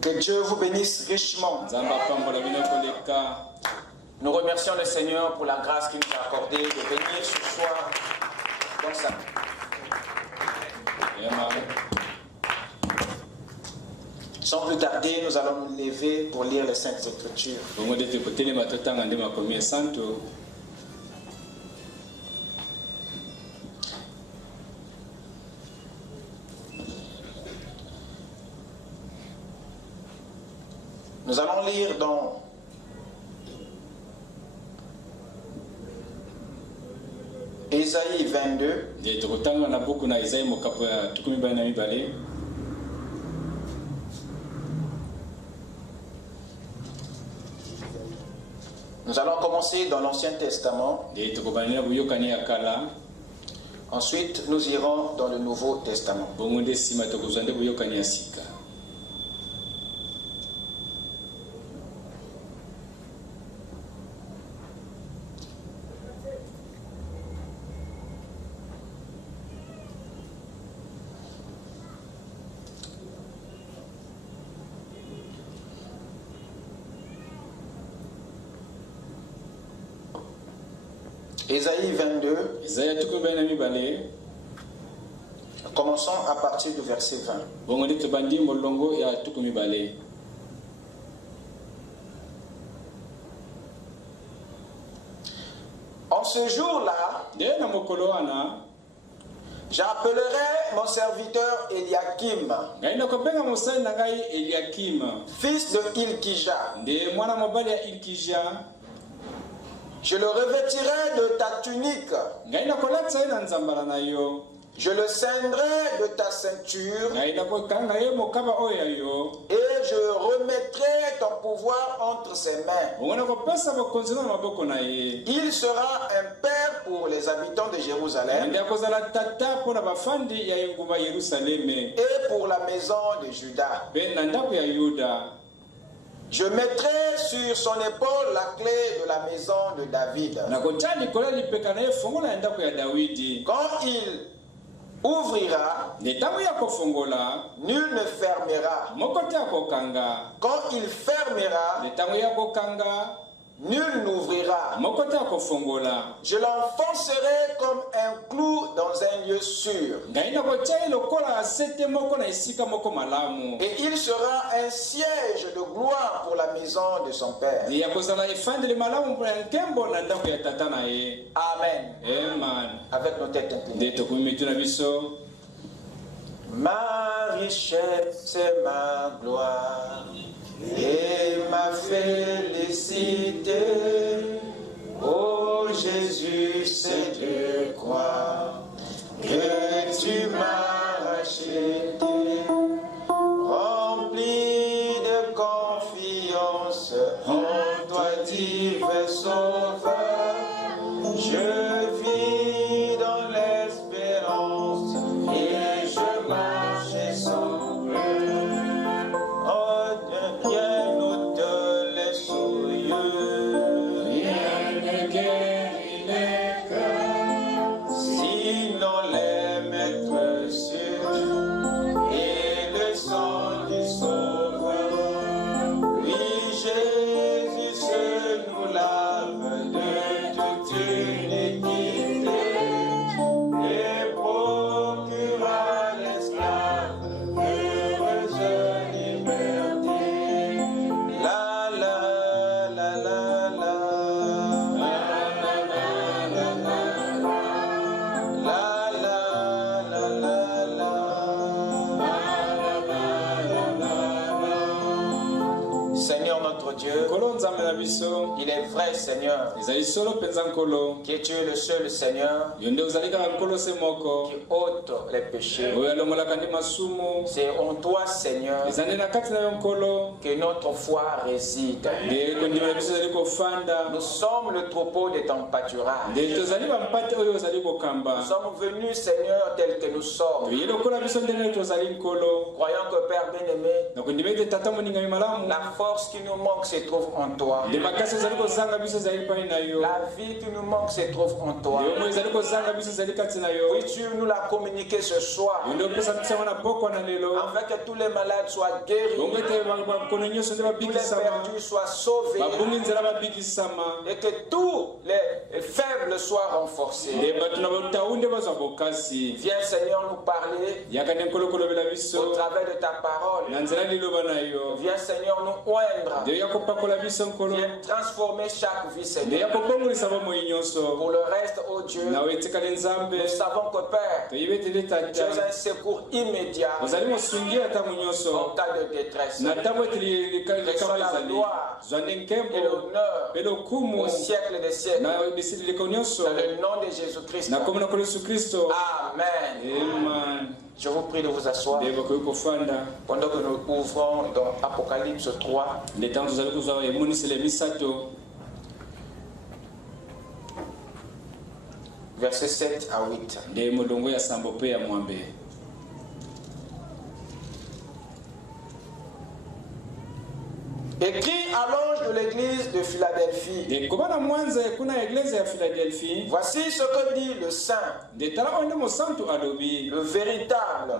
Que Dieu vous bénisse richement. Nous remercions le Seigneur pour la grâce qu'il nous a accordée de venir ce soir dans sa... Sans plus tarder, nous allons nous lever pour lire les Saintes Écritures. Nous allons lire dans Ésaïe 22. Nous allons commencer dans l'Ancien Testament. Ensuite, nous irons dans le Nouveau Testament. Ésaïe 22, commençons à partir du verset 20. En ce jour-là, j'appellerai mon serviteur Eliakim, fils de Ilkija. Je le revêtirai de ta tunique. Je le ceindrai de ta ceinture. Et je remettrai ton pouvoir entre ses mains. Il sera un père pour les habitants de Jérusalem et pour la maison de Juda. Je mettrai sur son épaule la clé de la maison de David. Quand il ouvrira, nul ne fermera. Quand il fermera, nul n'ouvrira. Je l'enfoncerai comme un clou dans un lieu sûr. Et il sera un siège de gloire pour la maison de son père. Amen. Avec nos têtes inclinées. Ma richesse, c'est ma gloire et ma félicité. Oh Jésus, c'est de croire que tu m'as racheté, rempli de confiance en toi, divin Sauveur. Je vis dans l'espérance et je marche sans peur. Oh, rien nous te laisse souilleux, rien Seigneur notre Dieu, il est vrai Seigneur, que tu es le seul Seigneur qui ôte les péchés. C'est en toi Seigneur que notre foi réside. Nous sommes le troupeau de ton pâturage. Nous sommes venus Seigneur tels que nous sommes, croyant que Père bien-aimé, la force qui nous manque se trouve en toi. La vie qui nous manque se trouve en toi. Puisses-tu nous la communiquer ce soir, afin que tous les malades soient guéris, tous les perdus soient sauvés, et que tous les faibles soient renforcés. Viens Seigneur nous parler au travers de ta parole. Viens Seigneur nous oindre. Viens transformer chaque vie Seigneur. Pour le reste, oh Dieu, nous savons que Père, tu es un secours immédiat en cas de détresse. Que soit la gloire et l'honneur au siècle des siècles. Dans le nom de Jésus-Christ. Amen. Je vous prie de vous asseoir pendant que nous ouvrons dans Apocalypse 3. Versets 7 à 8. Écrit à l'ange de l'église de Philadelphie. Voici ce que dit le Saint, le véritable,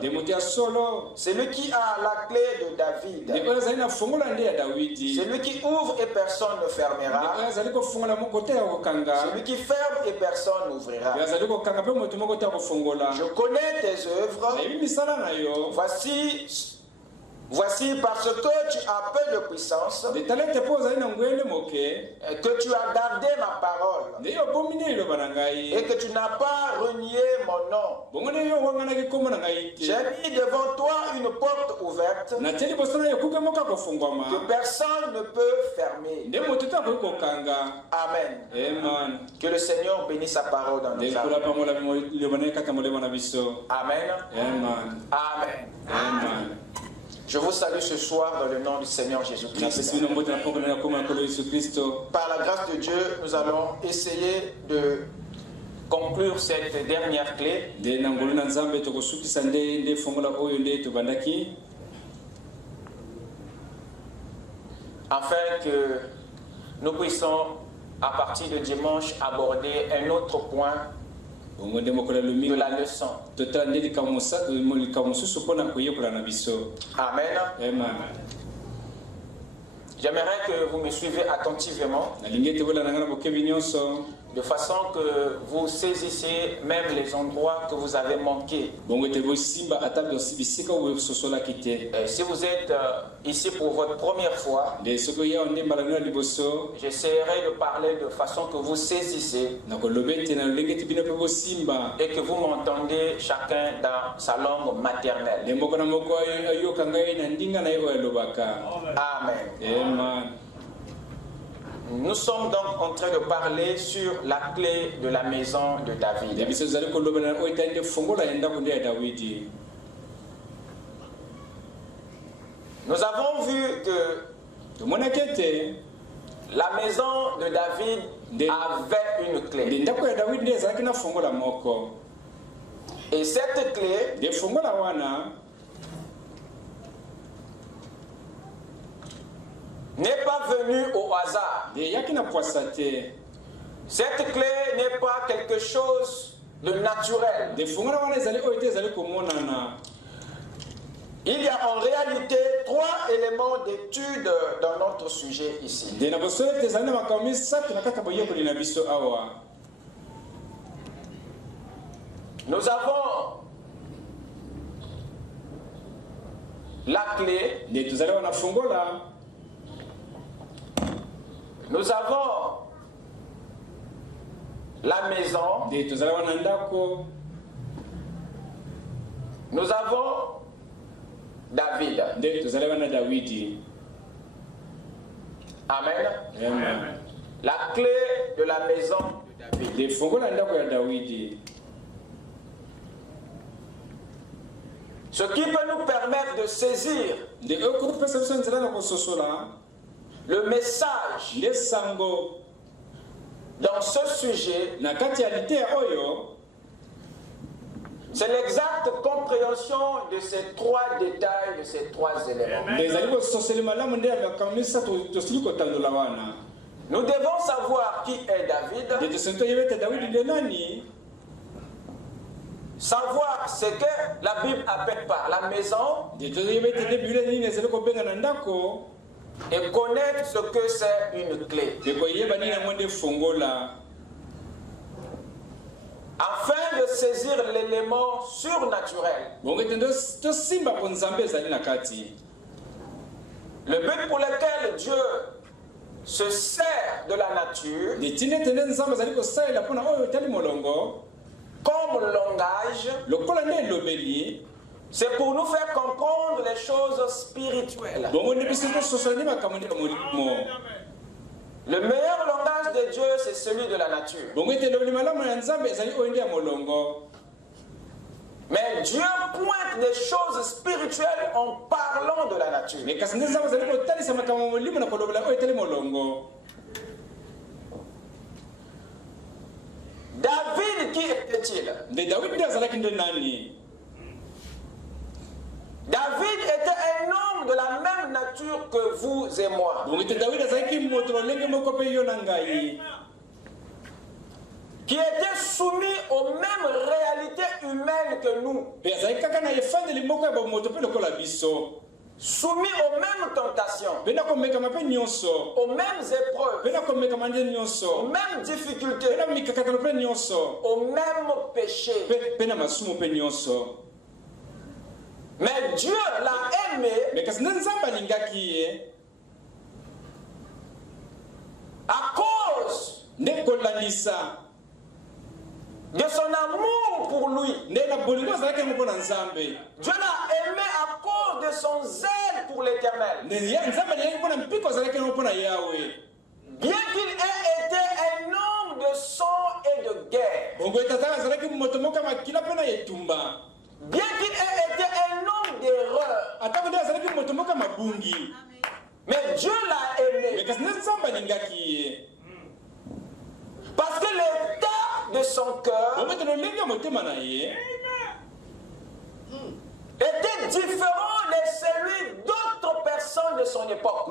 celui qui a la clé de David, celui qui ouvre et personne ne fermera, celui qui ferme et personne n'ouvrira. Je connais tes œuvres. Voici parce que tu as peu de puissance, que tu as gardé ma parole, et que tu n'as pas renié mon nom. J'ai mis devant toi une porte ouverte que personne ne peut fermer. Amen. Que le Seigneur bénisse sa parole dans nos âmes. Amen. Amen. Amen. Je vous salue ce soir dans le nom du Seigneur Jésus-Christ. Par la grâce de Dieu, nous allons essayer de conclure cette dernière clé, afin que nous puissions, à partir de dimanche, aborder un autre point de la leçon. Amen. J'aimerais que vous me suivez attentivement, de façon que vous saisissiez même les endroits que vous avez manqués. Si vous êtes ici pour votre première fois, j'essaierai de parler de façon que vous saisissez et que vous m'entendez chacun dans sa langue maternelle. Amen. Nous sommes donc en train de parler sur la clé de la maison de David. Nous avons vu que la maison de David avait une clé. Et cette clé n'est pas venue au hasard. Cette clé n'est pas quelque chose de naturel. Il y a en réalité 3 éléments d'étude dans notre sujet ici. Nous avons la clé. Nous avons la maison. Nous avons David. Amen. Amen. La clé de la maison de David. Ce qui peut nous permettre de saisir le message dans ce sujet, c'est l'exacte compréhension de ces trois détails, de ces trois éléments. Nous devons savoir qui est David, savoir ce que la Bible appelle par la maison, et connaître ce que c'est une clé. Afin de saisir l'élément surnaturel. Le but pour lequel Dieu se sert de la nature comme langage, c'est pour nous faire comprendre les choses spirituelles. Le meilleur langage de Dieu, c'est celui de la nature. Mais Dieu pointe des choses spirituelles en parlant de la nature. David, qui était-il? David était un homme de la même nature que vous et moi. Qui était soumis aux mêmes réalités humaines que nous. Soumis aux mêmes tentations, aux mêmes épreuves, aux mêmes difficultés, aux mêmes péchés. Mais Dieu l'a aimé à cause de son amour pour lui. Dieu l'a aimé à cause de son zèle pour l'Éternel. Bien qu'il ait été un homme de sang et de guerre, bien qu'il ait été un homme d'erreur, mais Dieu l'a aimé parce que l'état de son cœur était différent de celui d'autres personnes de son époque.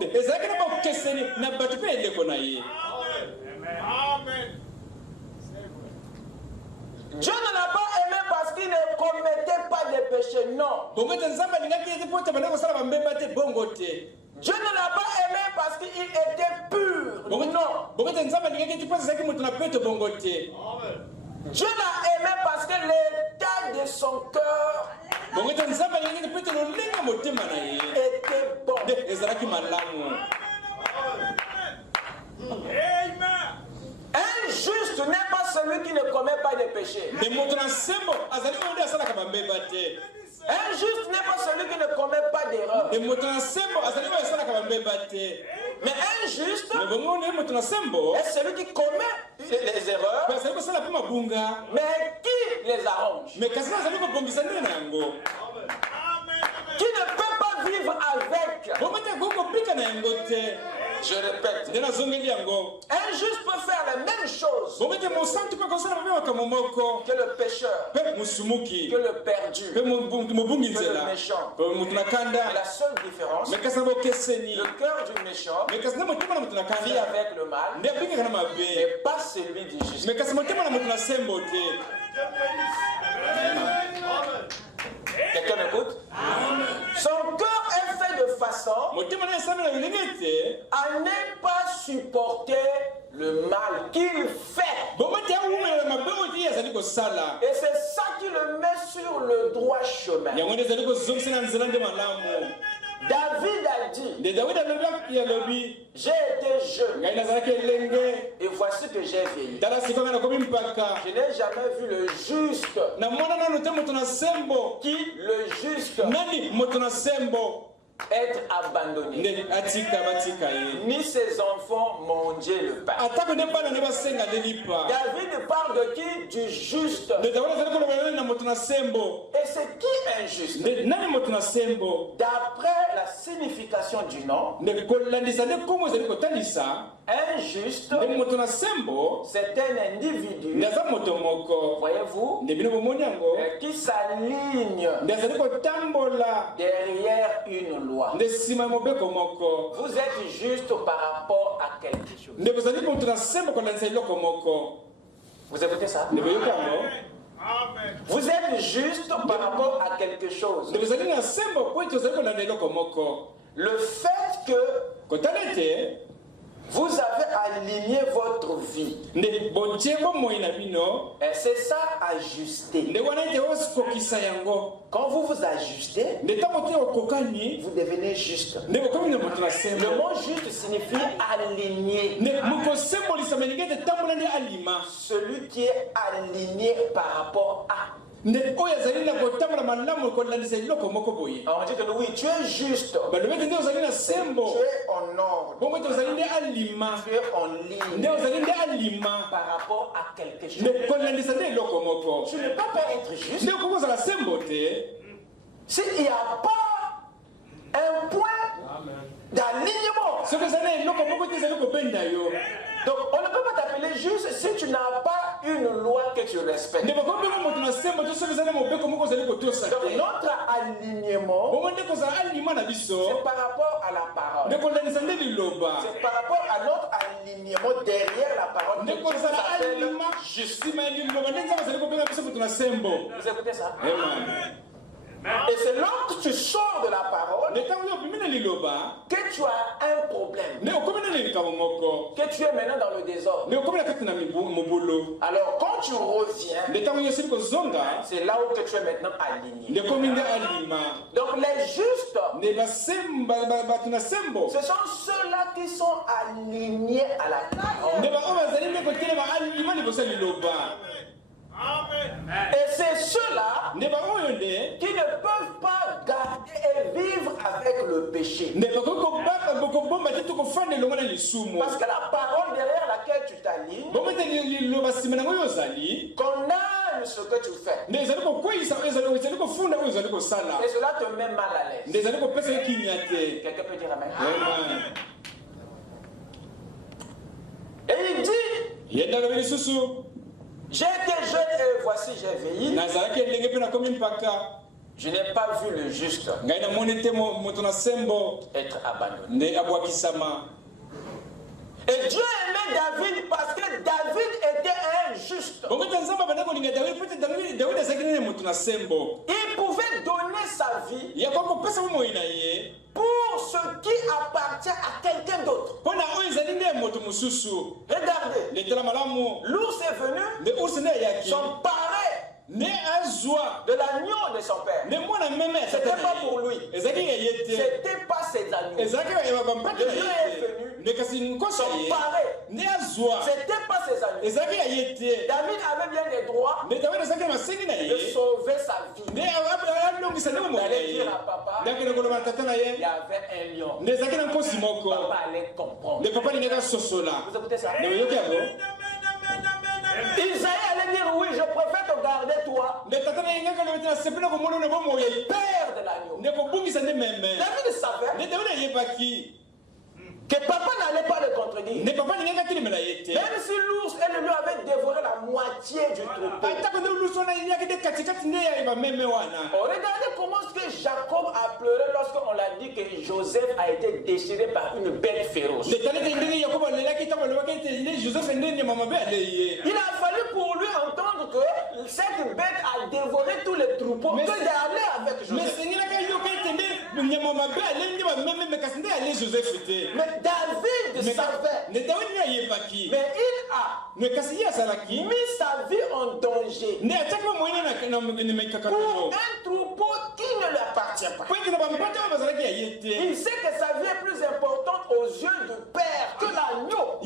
Dieu ne l'a pas aimé parce qu'il ne commettait pas de péché, non. Dieu ne l'a pas aimé parce qu'il était pur, non. Dieu l'a aimé parce que l'état de son cœur était bon. Un juste n'est pas celui qui ne commet pas de péché. Un juste n'est pas celui qui ne commet pas d'erreur. Mais un juste est celui qui commet les erreurs, mais qui les arrange. Qui ne peut pas vivre avec. Je répète, un juste peut faire la même chose que le pécheur, que le perdu, que le méchant. Mais la seule différence, le cœur du méchant vit avec le mal, mais pas celui du juste. Quelqu'un m'écoute? Son cœur est fait de façon à ne pas supporter le mal qu'il fait. Et c'est ça qui le met sur le droit chemin. David a dit, j'ai été jeune et voici que j'ai vieilli. Je n'ai jamais vu le juste. Qui? Le juste. être abandonné, ni ses enfants manger le pain. David parle de qui? Du juste. Et c'est qui injuste? D'après la signification du nom, injuste, c'est un individu, voyez-vous, qui s'aligne derrière une loi. Vous êtes juste par rapport à quelque chose. Vous écoutez ça? Vous êtes juste par rapport à quelque chose. Le fait que vous avez aligné votre vie, c'est ça, ajuster. Quand vous vous ajustez, vous devenez juste. Le mot juste signifie aligné. Celui qui est aligné par rapport à. On dit que oui, tu es juste. Tu es en ordre. Tu es en ligne par rapport à quelque chose. Tu ne peux pas être juste s'il n'y a pas un point d'alignement. Donc on ne peut pas t'appeler juste si tu n'as pas une loi que tu respectes. Donc notre alignement, c'est par rapport à la parole. C'est par rapport à notre alignement derrière la parole. Vous écoutez ça? Et c'est lorsque tu sors de la parole que tu as un problème, que tu es maintenant dans le désordre. Alors quand tu reviens, c'est là où que tu es maintenant aligné. Donc les justes, ce sont ceux-là qui sont alignés à la parole. Et c'est ceux-là qui ne peuvent pas garder et vivre avec le péché. Parce que la parole derrière laquelle tu t'alignes condamne ce que tu fais. Et cela te met mal à l'aise. Quelqu'un peut dire amen? Et il dit, j'ai été jeune et voici j'ai vieilli. Je n'ai pas vu le juste être abandonné. Et Dieu aimait David parce que David était un juste. Il pouvait donner sa vie pour ce qui appartient à quelqu'un d'autre. Regardez, l'ours est venu s'emparer de l'agneau de son père. C'était pas pour lui. C'était pas ses agneaux. Le lion est venu s'emparer. C'était pas ses agneaux. David avait bien des droits de sauver sa vie. D'aller dire à papa, il y avait un lion. Papa allait comprendre. Vous écoutez ça? Isaïe allait dire oui, je préfère te garder toi. Père de l'agneau. David savait que papa n'allait pas le contredire. Même si l'ours et le lion avaient dévoré la moitié du troupeau. Regardez comment est-ce que Jacob a pleuré lorsqu'on l'a dit que Joseph a été déchiré par une bête féroce. Il a fallu pour lui entendre que cette bête a dévoré tous les troupeaux. Il est allé avec Joseph. Mais David savait. Mais il a mis sa vie en danger pour un troupeau qui ne lui appartient pas. Il sait que sa vie est plus importante aux yeux du Père que l'agneau.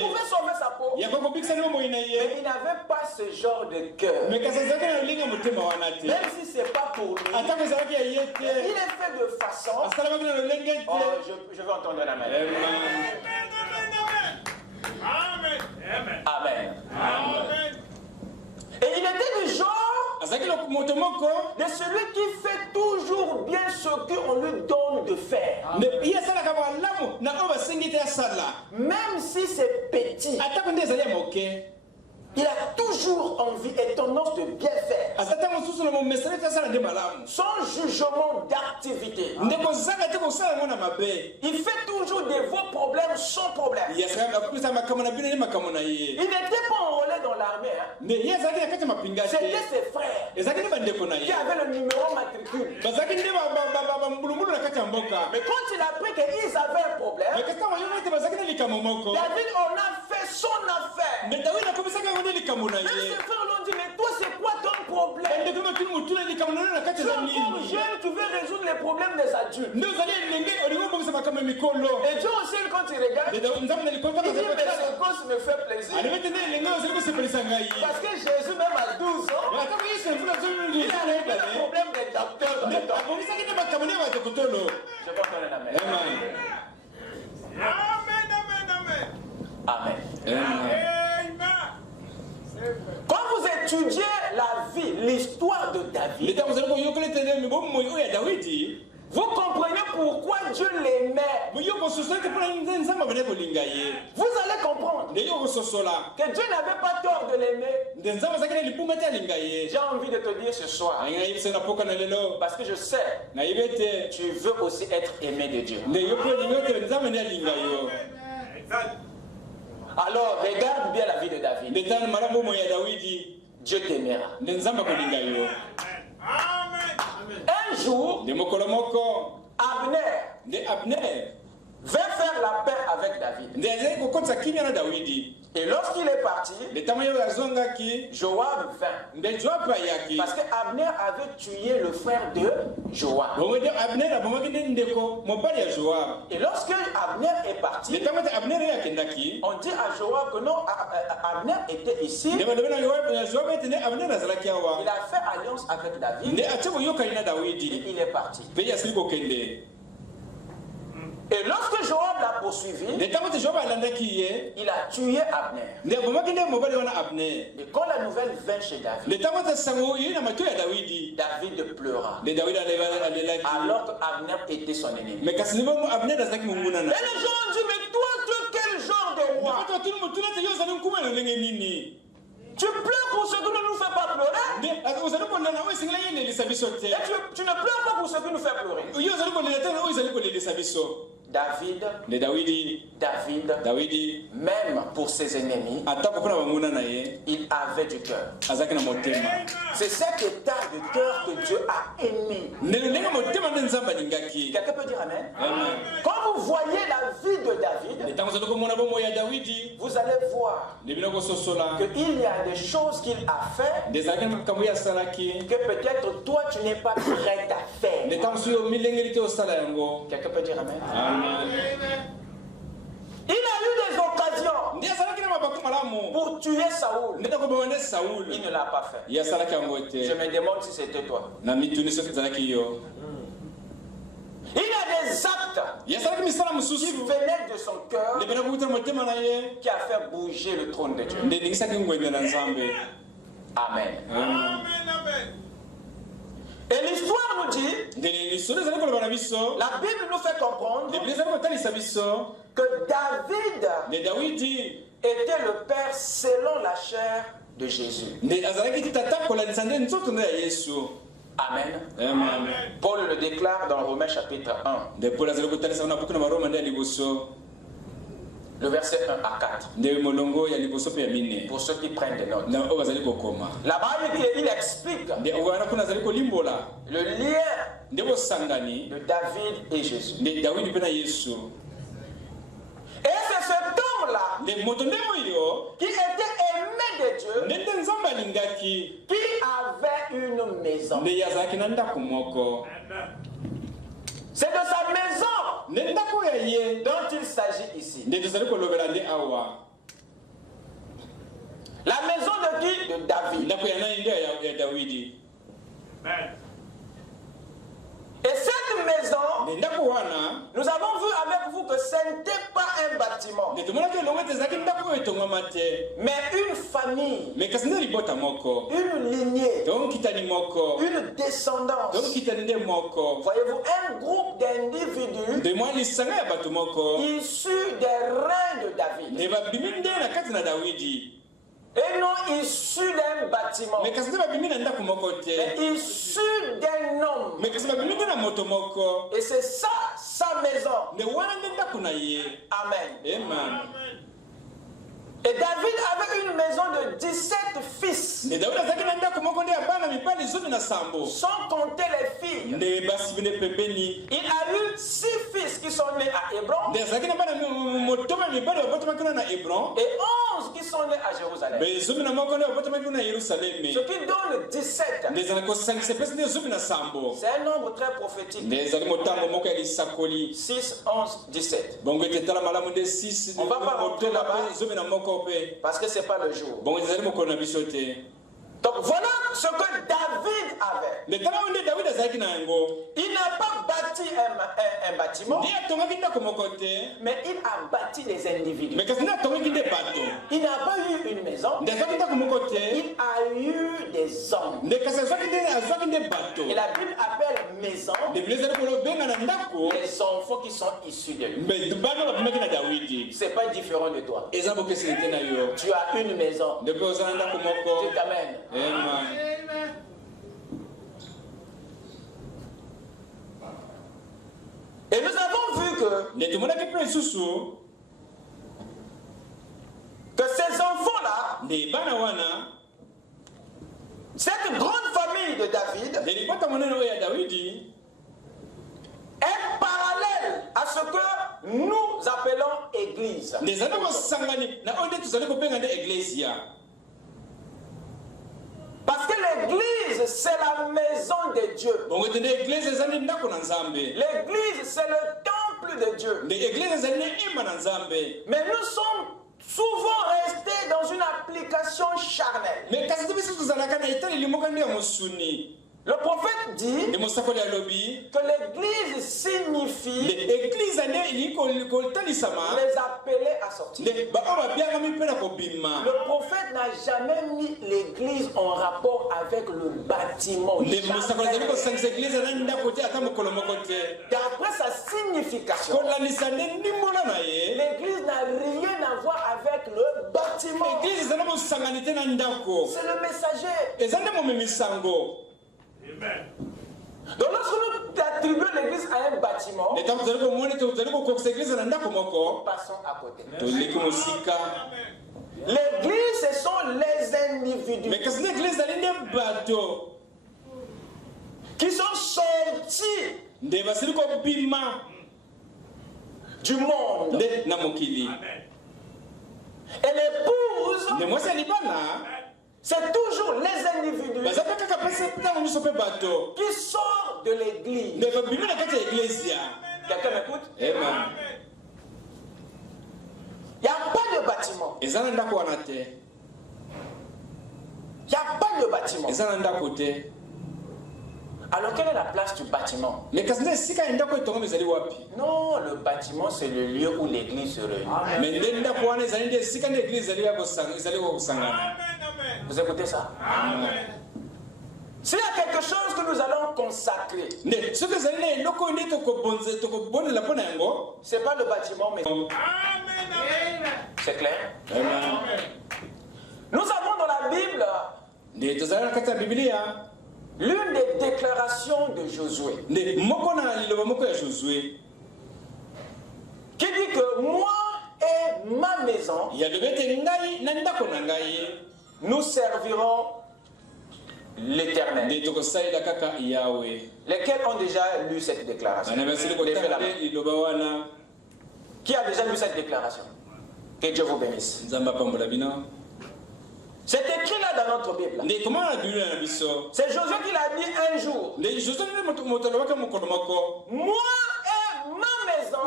pouvait sauver sa peau. Mais il n'avait pas ce genre de cœur. Même si ce n'est pas pour lui. Il est fait de façon. Oh, je veux entendre la main. Amen. Amen. Amen. Et il était du genre de celui qui fait toujours bien ce qu'on lui donne de faire. Même si c'est petit, il a toujours envie et tendance de bien faire. Sans jugement d'activité. Il fait toujours des vos problèmes sans problème. Il n'était pas enrôlé dans l'armée. C'était ses frères qui avaient le numéro matricule. Mais quand il a appris qu'ils avaient un problème, David en a fait son affaire. Même ses frères l'ont dit, mais toi c'est quoi ton problème? Tu es encore jeune, tu veux résoudre les problèmes des adultes. Et Dieu aussi quand il regarde, il dit, mais ce gosse me fait plaisir. Parce que Jésus même à 12 ans, il a réglé le problème des docteurs dans le temps. Je vais entendre l'amen. Amen, amen, amen. Amen. Quand vous étudiez la vie, l'histoire de David, vous comprenez pourquoi Dieu l'aimait. Vous allez comprendre que Dieu n'avait pas tort de l'aimer. J'ai envie de te dire ce soir, parce que je sais, tu veux aussi être aimé de Dieu. Alors, regarde bien la vie de David. Dieu t'aimera. Un jour, Abner vint faire la paix avec David. Et lorsqu'il est parti, Joab vint. Parce que Abner avait tué le frère de Joab. Et lorsque Abner est parti, on dit à Joab que non, Abner était ici. Il a fait alliance avec David. Et il est parti. Et lorsque Joab l'a poursuivi, il a tué Abner. Et quand la nouvelle vint chez David, David pleura. Alors qu'Abner était son ennemi. Et les gens ont dit, mais toi, quel genre de roi? Tu pleures pour ce qui ne nous fait pas pleurer. Et tu ne pleures pas pour ce qui nous fait pleurer. David, même pour ses ennemis, il avait du cœur. C'est cet état de cœur que Dieu a aimé. Quelqu'un peut dire amen? Quand vous voyez la vie de David, vous allez voir qu'il y a des choses qu'il a fait que peut-être toi tu n'es pas prêt à faire. Quelqu'un peut dire amen? Il a eu des occasions pour tuer Saoul. Il ne l'a pas fait. Je me demande si c'était toi. Il y a des actes qui venaient de son cœur qui a fait bouger le trône de Dieu. Amen. Et l'histoire nous dit, la Bible nous fait comprendre que David était le père selon la chair de Jésus. Amen. Paul le déclare dans Romains chapitre 1. Le verset 1 à 4. Pour ceux qui prennent des notes. Là-bas, il explique le lien de David et Jésus. Et c'est cet homme-là qui était aimé de Dieu, qui avait une maison. C'est de sa maison dont il s'agit ici. La maison de qui? De David. Et cette maison, nous avons vu avec vous que ce n'était pas un bâtiment, mais une famille, une lignée, une descendance. Voyez-vous, un groupe d'individus issus des reins de David. Et non issu d'un bâtiment, mais issu d'un homme. Et c'est ça, sa maison. Amen. Et David avait une maison de 17 fils, sans compter les filles. Il a eu 6 fils qui sont nés à Hébron et 11 qui sont nés à Jérusalem. Ce qui donne 17. C'est un nombre très prophétique. 6, 11, 17. On va pas rentrer là-bas parce que ce n'est pas le jour. Donc voilà ce que David avait. Il n'a pas bâti un bâtiment, mais il a bâti des individus. Il n'a pas eu une maison, il a eu des hommes. Et la Bible appelle maison les enfants qui sont issus de lui. Ce n'est pas différent de toi. Tu as une maison. Tu t'amènes. Amen. Et nous avons vu que ces enfants-là, cette grande famille de David, est parallèle à ce que nous appelons Église. Parce que l'église, c'est la maison de Dieu. L'église, c'est le temple de Dieu. Mais nous sommes souvent restés dans une application charnelle. Le prophète dit que l'église signifie les appeler à sortir. Le prophète n'a jamais mis l'église en rapport avec le bâtiment. D'après sa signification, l'église n'a rien à voir avec le bâtiment. C'est le messager. Donc lorsque nous attribuons l'église à un bâtiment, passons à côté. L'église, ce sont les individus qui sont sortis du monde. Et l'épouse, c'est toujours les individus qui sortent de l'église. Quelqu'un m'écoute? Il n'y a pas de bâtiment. Il n'y a pas de bâtiment. Alors quelle est la place du bâtiment? Non, le bâtiment c'est le lieu où l'église se réunit. Vous écoutez ça? S'il y a quelque chose que nous allons consacrer, c'est pas le bâtiment, mais c'est clair? Nous avons dans la Bible l'une des déclarations de Josué qui dit que moi et ma maison, nous servirons l'Éternel. Lesquels ont déjà lu cette déclaration? Qui a déjà lu cette déclaration? Que Dieu vous bénisse. C'est écrit là dans notre Bible. C'est Josué qui l'a dit un jour. Moi et ma maison,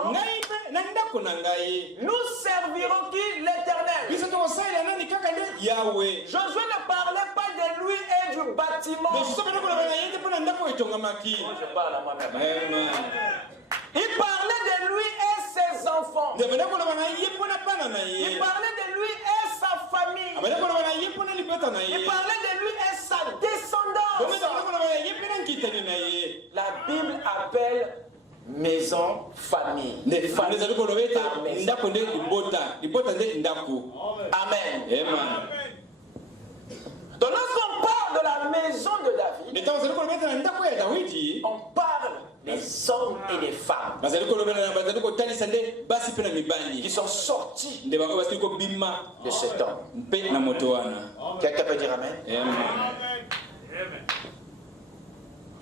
nous servirons qui? L'Éternel. Josué ne parlait pas de lui et du bâtiment. Je parle à moi-même. Il parlait de lui et ses enfants. Il parlait de lui et sa famille. Il parlait de lui et sa descendance. La Bible appelle maison, famille. Amen. Donc lorsqu'on parle de la maison de David, on parle des hommes et des femmes qui sont sortis de cet homme. Quelqu'un peut dire Amen?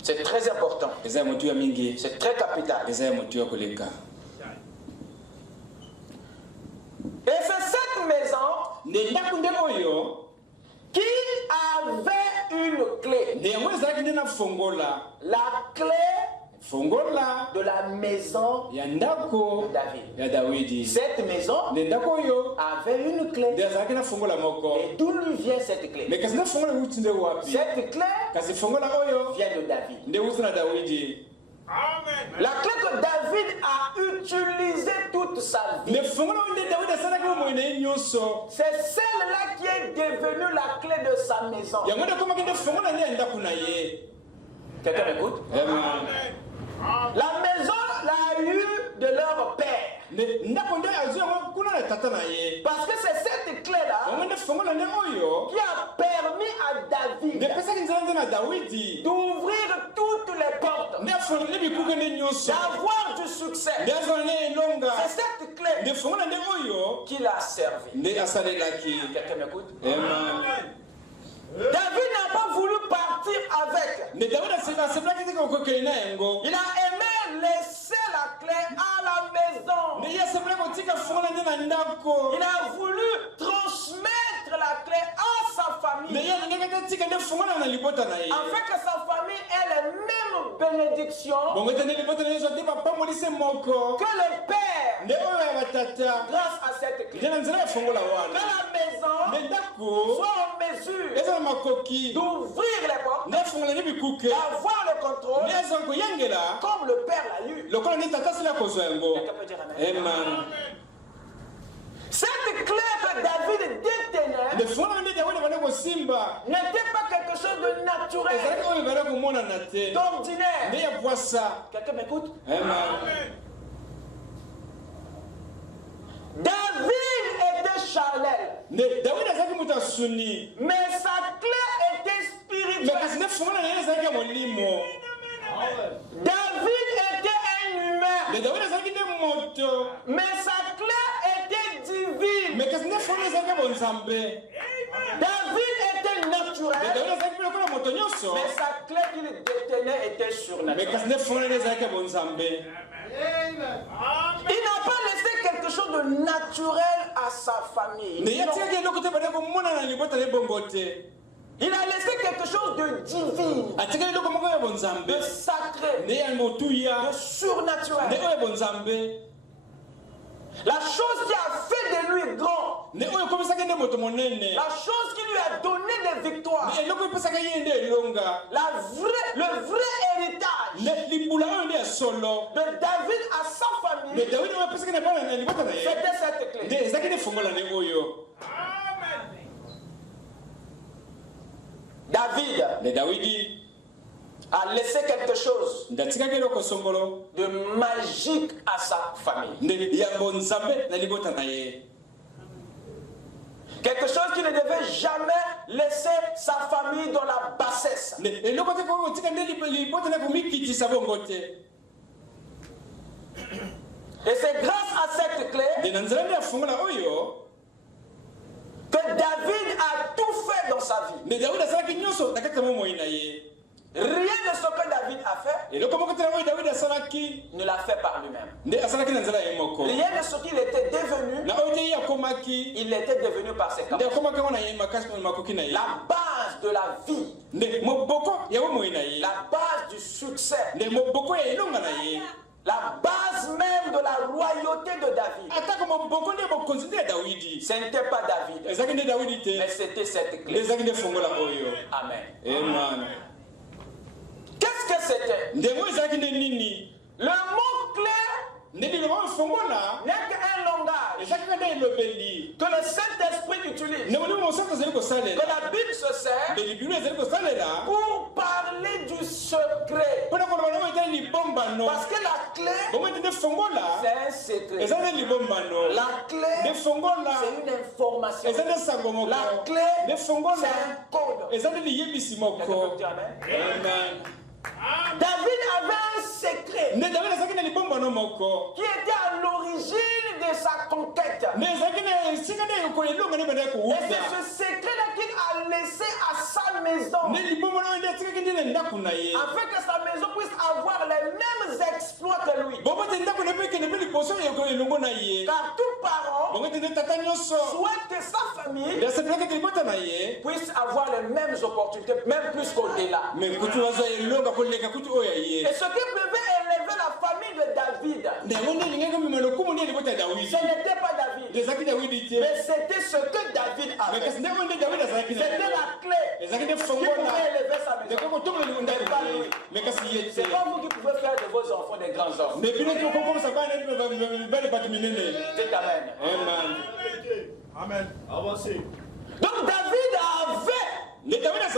C'est très important. C'est très capital. Et c'est cette maison qui avait une clé. La clé de la maison de David. Cette maison avait une clé. Et d'où lui vient cette clé? Cette clé vient de David. La clé que David a utilisée toute sa vie, c'est celle-là qui est devenue la clé de sa maison. Quelqu'un m'écoute? La maison l'a eu de leur père. Parce que c'est cette clé-là qui a permis à David d'ouvrir toutes les portes, d'avoir du succès. C'est cette clé qui l'a servi. Quelqu'un m'écoute? David n'a pas voulu partir avec. Il a aimé laisser la clé à la maison. Il a voulu transmettre la clé à sa famille, afin que sa famille ait les mêmes bénédictions que le père, grâce à cette clé. Que la maison soit en mesure d'ouvrir les portes, d'avoir le contrôle, comme le père l'a eu. Quelqu'un peut dire Amen. Cette clé que David détenait n'était pas quelque chose de naturel, d'ordinaire. Quelqu'un m'écoute? David était charnel, mais sa clé était spirituelle. David était un humain, mais sa clé était divine. David était naturel, mais sa clé qu'il détenait était surnaturelle. Il n'a pas laissé quelque chose de naturel à sa famille. Il a laissé quelque chose de divin, de sacré, de surnaturel. La chose qui a fait de lui grand, la chose qui lui a donné des victoires, le vrai héritage de David à sa famille, c'était cette clé. David a laissé quelque chose de magique à sa famille. Quelque chose qui ne devait jamais laisser sa famille dans la bassesse. Et c'est grâce à cette clé que David a tout fait dans sa vie. Rien de ce que David a fait, ne l'a fait par lui-même. Rien de ce qu'il était devenu, il était devenu par ses capacités. La base de la vie, la base du succès, la base même de la royauté royauté de David. Ce n'était pas David, mais c'était cette clé. Amen. Qu'est-ce que c'était? Le mot clé n'est qu'un langage que le Saint-Esprit utilise, que la Bible se sert pour parler du secret. Parce que la clé, c'est un secret. La clé, c'est une information. La clé, c'est un code. Amen. David avait un secret qui était à l'origine de sa conquête. Et c'est ce secret-là qu'il a laissé à sa maison, afin que sa maison puisse avoir les mêmes exploits que lui. Car tout parent souhaite que sa famille puisse avoir les mêmes opportunités, même plus qu'au-delà. Et ce qui pouvait élever la famille de David, ce n'était pas David, mais c'était ce que David avait. C'était la clé qui pouvait élever sa maison. C'est pas vous qui pouvez faire de vos enfants des grands hommes. Dites amen. Amen. Avancez. Donc David avait un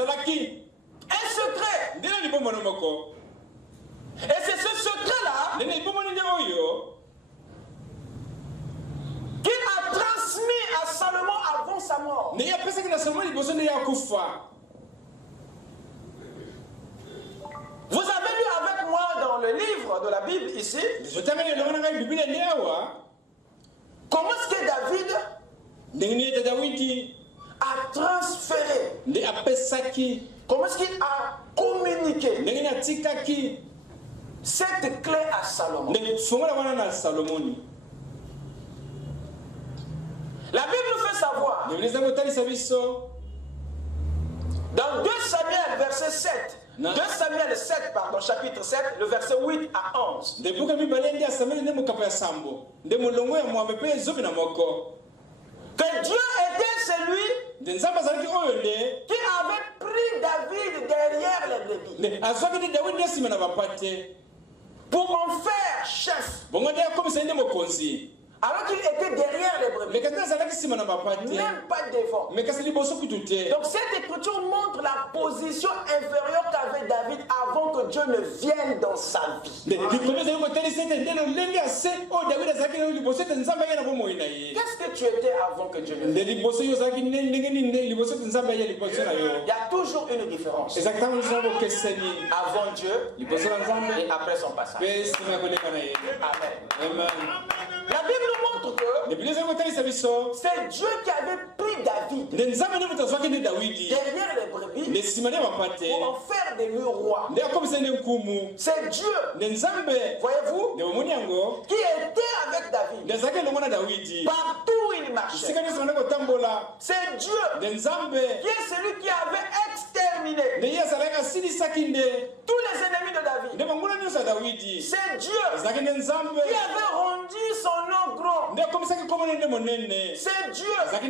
secret. Et c'est ce secret-là qu'il a transmis à Salomon avant sa mort. Vous avez lu avec moi dans le livre de la Bible ici comment est-ce que David a transféré, comment est-ce qu'il a communiqué cette clé à Salomon. La Bible nous fait savoir dans 2 Samuel verset 7, 2 Samuel 7, pardon, chapitre 7, le verset 8 à 11. Que Dieu était celui qui avait pris David derrière les brebis pour en faire chef. Alors qu'il était derrière les brebis, même pas devant. Donc cette écriture montre la position inférieure qu'avait David avant que Dieu ne vienne dans sa vie. Qu'est-ce que tu étais avant que Dieu ne vienne? Il y a toujours une différence avant Dieu et après son passage. Amen. La Bible nous montre que c'est Dieu qui avait pris David derrière les brebis pour en faire des murs rois. C'est Dieu, voyez-vous, qui était avec David partout où il marchait. C'est Dieu qui est celui qui avait exterminé tous les ennemis de David. C'est Dieu qui avait rendu son nom grand. C'est Dieu qui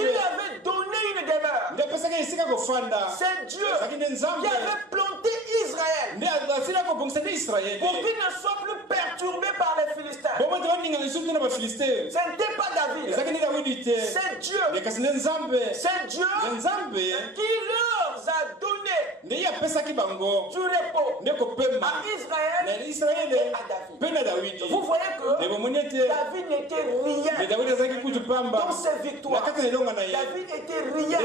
lui avait donné une demeure. C'est Dieu qui avait planté Israël pour qu'il ne soit plus perturbé par les Philistins. Ce n'était pas David. C'est Dieu. C'est Dieu qui leur a donné du repos à Israël et à David. Vous voyez que David n'était rien dans ses victoires. David était rien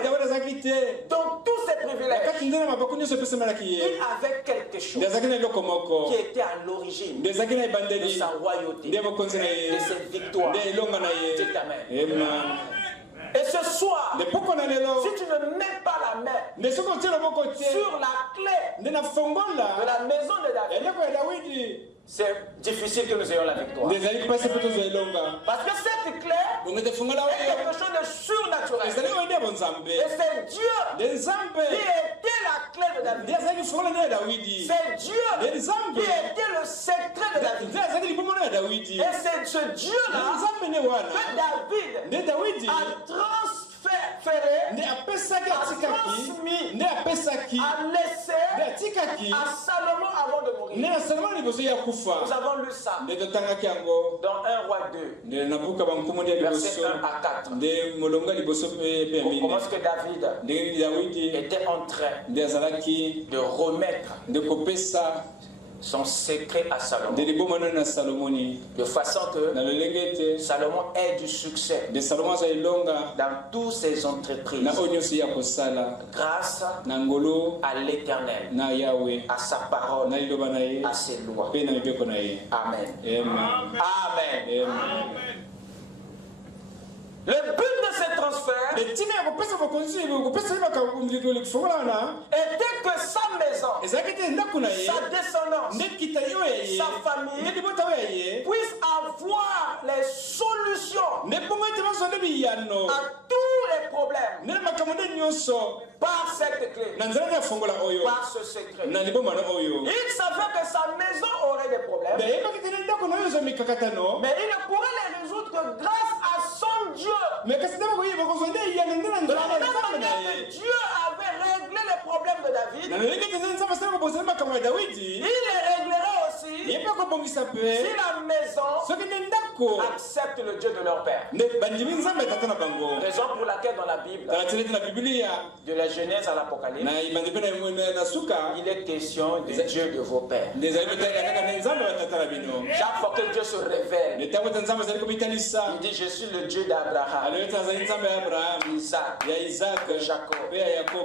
dans tous ses privilèges. Il avait quelque chose qui était à l'origine de sa royauté, de ses victoires. Amen. Et ce soir, si tu ne mets pas la main sur la clé de la maison de David, c'est difficile que nous ayons la victoire. Parce que cette clé est quelque chose de surnaturel. Et c'est Dieu qui était la clé de David. C'est Dieu qui était le secret de David. Et c'est ce Dieu-là que David a transféré, a transmis, a laissé à Salomon avant de mourir. Nous avons lu ça dans 1 Roi 2, verset 1 à 4. Comment est-ce que David était en train de remettre son secret à Salomon, de façon que Salomon ait du succès dans toutes ses entreprises, grâce à l'Éternel, à sa parole, à ses lois. Amen. Amen. Le but de ce transfert était que sa maison, sa descendance, sa famille puisse avoir les solutions à tous les problèmes par cette clé, par ce secret. Il savait que sa maison aurait des problèmes, mais il ne pourrait les résoudre que grâce à son Dieu. De la même manière que Dieu avait réglé les problèmes de David, il les réglerait aussi si la maison accepte le Dieu de leur père. Raison pour laquelle dans la Bible, de la Genèse à l'Apocalypse, il est question du Dieu de vos pères. Chaque fois que Dieu se révèle, il dit: je suis le Dieu d'Abraham, Isaac, Jacob.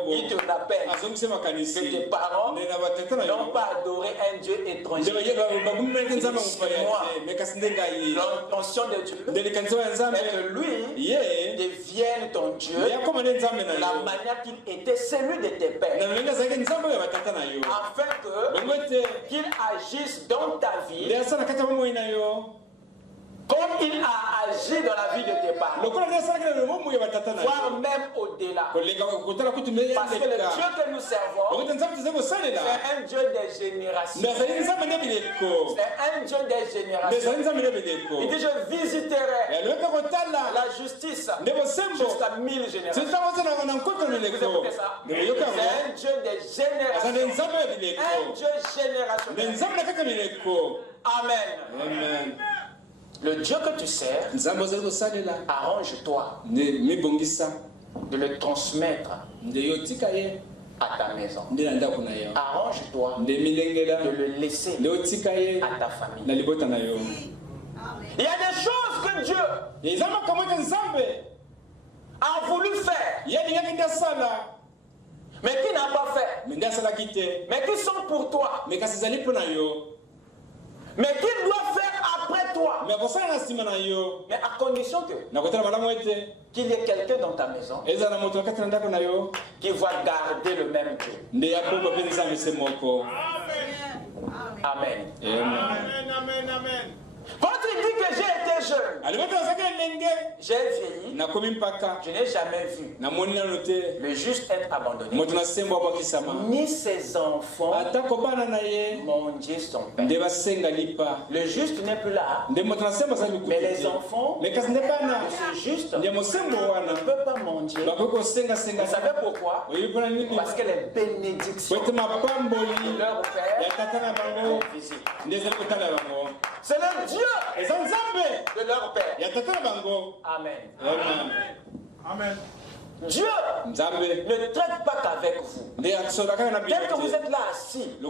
Il te rappelle que tes parents n'ont pas adoré un Dieu étranger. Moi, l'intention de Dieu est que lui devienne ton Dieu, la manière qu'il était celui de tes pères, afin qu'il agisse dans ta vie comme il a agi dans la vie de tes parents, voire même au-delà. Parce que le Dieu que nous servons, c'est un Dieu des générations. C'est un Dieu des générations. Il dit: je visiterai la justice jusqu'à 1000 générations. Vous écoutez ça? C'est un Dieu des générations. Un Dieu générationnel. Amen. Le Dieu que tu sers, arrange-toi de le transmettre à ta maison. Arrange-toi de le laisser à ta famille. Il y a des choses que Dieu a voulu faire, mais qui n'a pas fait, mais qui sont pour toi, mais qu'il doit faire après toi. Mais à condition qu'il y ait quelqu'un dans ta maison qui va garder le même Dieu. Amen. Quand il dit que j'ai été jeune, j'ai vieilli, je n'ai jamais vu le juste être abandonné, ni ses enfants manger son père. Le juste n'est plus là, mais les enfants de ce juste ne peuvent pas manger. Vous savez pourquoi? Parce que les bénédictions de leur père les visitent. C'est le Dieu de leur père. Amen. Dieu ne traite pas qu'avec vous. Tel que vous êtes là assis, il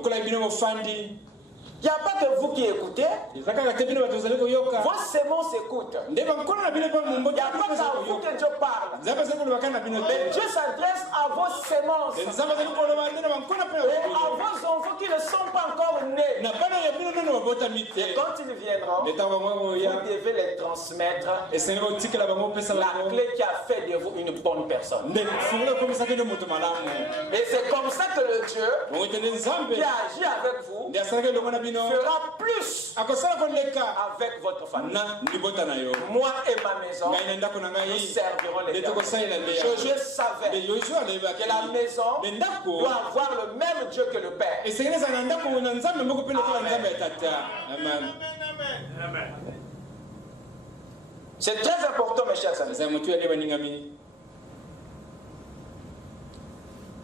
n'y a pas que vous qui écoutez. Vos semences écoutent. Il n'y a pas qu'à vous que Dieu parle. Mais Dieu s'adresse à vos semences et à vos enfants qui ne sont pas encore nés. Et quand ils viendront, vous devez les transmettre la clé qui a fait de vous une bonne personne. Et c'est comme ça que le Dieu qui agit avec vous fera plus avec votre famille. Moi et ma maison, nous servirons les Dieu. Je savais que la maison doit avoir le même Dieu que le Père. C'est très important, mes chers amis.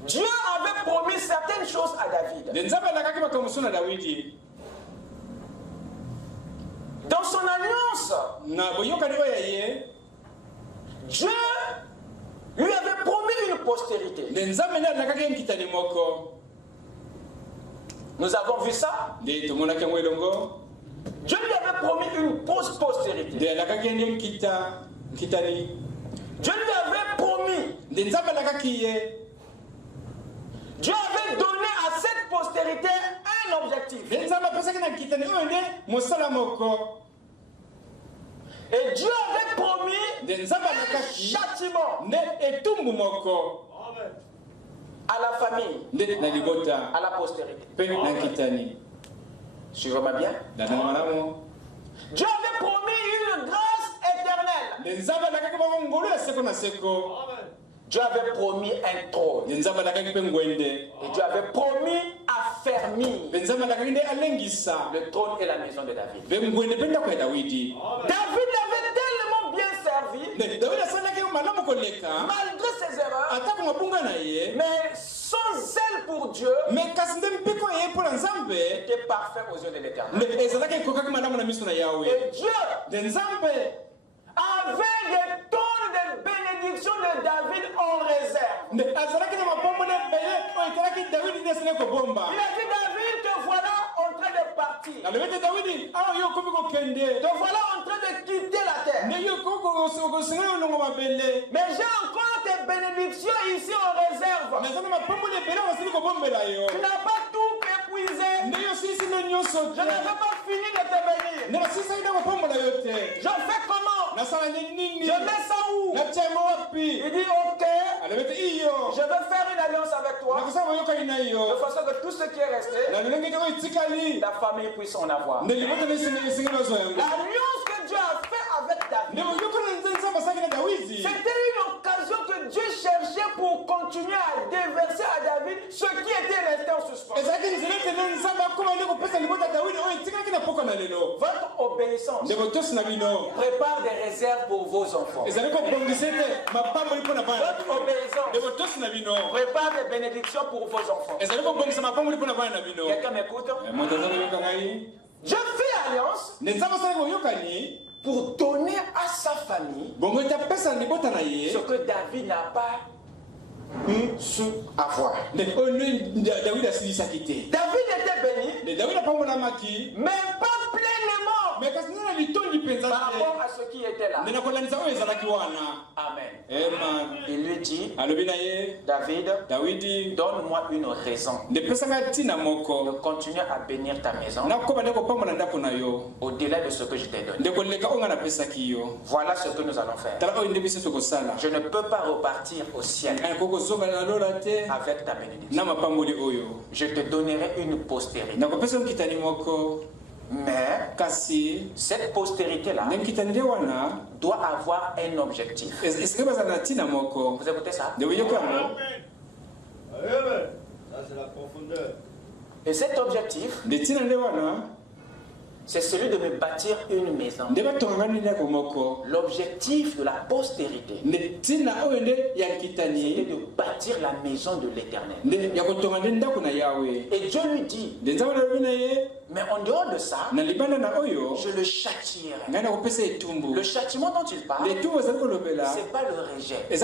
Dieu avait promis certaines choses à David. Dans son alliance, Dieu lui avait promis une postérité. Nous avons vu ça. Dieu lui avait promis une postérité. Dieu lui avait promis. Dieu avait donné à cette postérité un objectif. Et Dieu avait promis un châtiment à la famille, à la postérité. Suivez-moi bien. Dieu avait promis une grâce éternelle. Dieu avait promis un trône. Et Dieu avait promis affermir le trône et la maison de David. David avait tellement bien servi, malgré ses erreurs, mais son zèle pour Dieu était parfait aux yeux de l'Éternel. Et Dieu avait des tonnes de bénédictions de David en réserve. Il a dit David, te voilà en train de partir. Te voilà en train de quitter la terre. Mais j'ai encore tes bénédictions ici en réserve. Tu n'as pas tout épuisé. Je n'avais pas fini de te bénir. Je fais comment? Je mets ça où? Il dit ok, je vais faire une alliance avec toi de façon que tout ce qui est resté, ta famille puisse en avoir. L'alliance que Dieu a fait avec David, c'était une occasion que Dieu cherchait pour continuer à déverser à David ce qui était resté en suspens. Votre obéissance prépare des réserves pour vos enfants. Votre obéissance prépare des bénédictions pour vos enfants. Quelqu'un m'écoute? Dieu fait alliance pour donner à sa famille ce que David n'a pas su avoir. David était béni, mais pas pleinement par rapport à ce qui était là. Amen. Il lui dit, David, donne-moi une raison de continuer à bénir ta maison au-delà de ce que je t'ai donné. Voilà ce que nous allons faire. Je ne peux pas repartir au ciel avec ta bénédiction. Je te donnerai une postérité. Mais cette postérité-là doit avoir un objectif. Vous écoutez ça? Ça, c'est la profondeur. Et cet objectif, c'est celui de me bâtir une maison. L'objectif de la postérité, c'était de bâtir la maison de l'Éternel. Et Dieu lui dit, mais en dehors de ça, je le châtierai. Le châtiment dont il parle, c'est pas le rejet, mais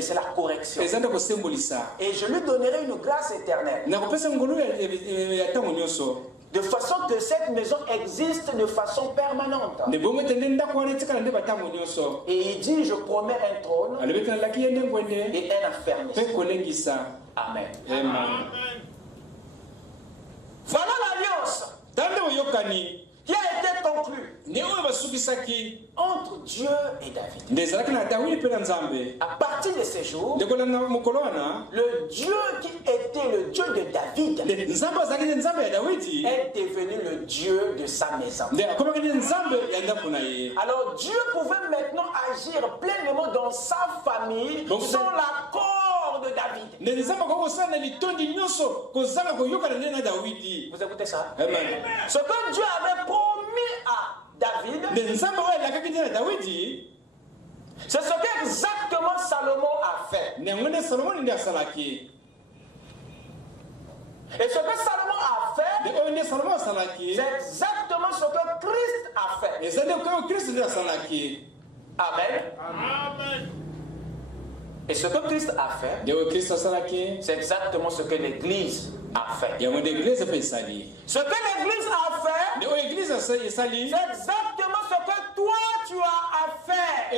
c'est la correction. Et je lui donnerai une grâce éternelle, de façon que cette maison existe de façon permanente. Et il dit, je promets un trône et un affermissement. Amen. Amen. Voilà l'alliance qui a été conclu entre Dieu et David. À partir de ces jours, le Dieu qui était le Dieu de David est devenu le Dieu de sa maison. Alors Dieu pouvait maintenant agir pleinement dans sa famille sans l'accord de David. Vous écoutez ça? Amen. Ce que Dieu avait promis à David, c'est ce qu'exactement Salomon a fait. Et ce que Salomon a fait, c'est exactement ce que Christ a fait. Amen. Amen. Et ce que Christ a fait, c'est exactement ce que l'Église a fait. Ce que l'Église a fait, c'est exactement ce que toi tu as à faire.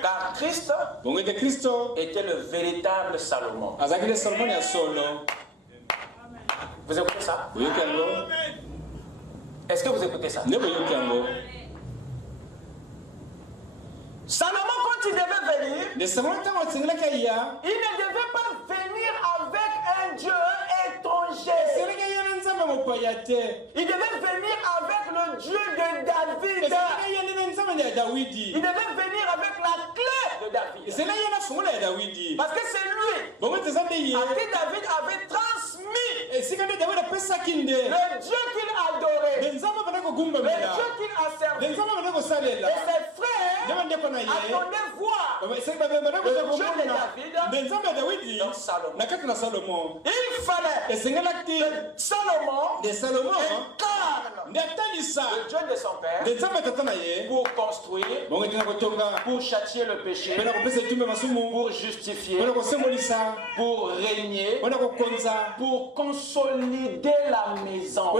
Car Christ était le véritable Salomon. Vous écoutez ça? Est-ce que vous écoutez ça? Salomon, quand il devait venir, il ne devait pas venir avec un Dieu étranger. Il devait venir avec le Dieu de David. Il devait venir avec la clé de David. Parce que c'est lui à qui David avait transmis le Dieu qu'il adorait, le Dieu qu'il a servi. Et ses frères attendaient voir le Dieu de David dans Salomon. Il fallait que Salomon incarne le Dieu de son père pour construire, pour châtier le péché, pour justifier, pour régner, pour consolider la maison,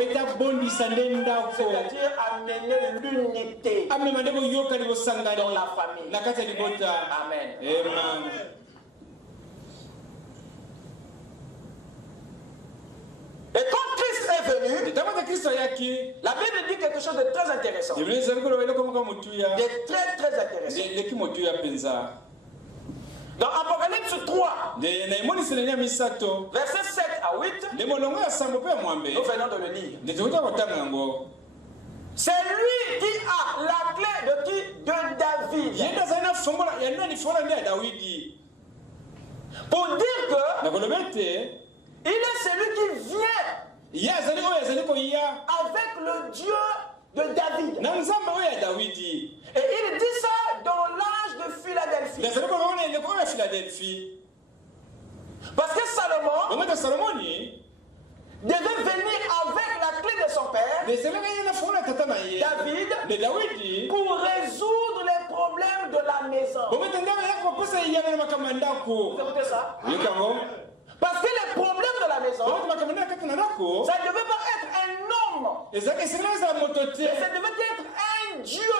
c'est-à-dire amener l'unité dans la famille. Amen. Et quand Christ est venu, la Bible dit quelque chose de très intéressant. De très très intéressant. Dans Apocalypse 3, versets 7 à 8, nous venons de le lire. C'est lui qui a la clé de qui? De David. Pour dire que il est celui qui vient avec le Dieu de David. Et il dit ça dans l'âge de Philadelphie. Parce que Salomon devait venir avec la clé de son père, David, pour résoudre les problèmes de la maison. Vous écoutez ça? Parce que les problèmes de la maison, ça ne devait pas être un homme, mais ça devait être un Dieu.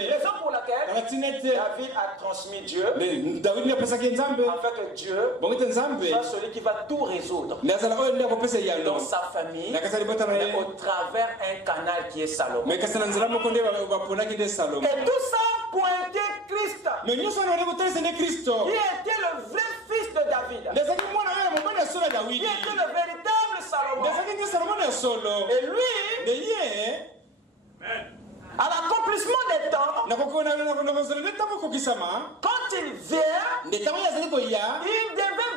Raison pour laquelle David a transmis Dieu, afin que Dieu soit celui qui va tout résoudre dans sa famille, mais au travers un canal qui est Salomon. Et tout ça pointait Christ, qui était le vrai fils de David, qui était le véritable Salomon. Et lui, à l'accomplissement des temps, quand il vient, il devait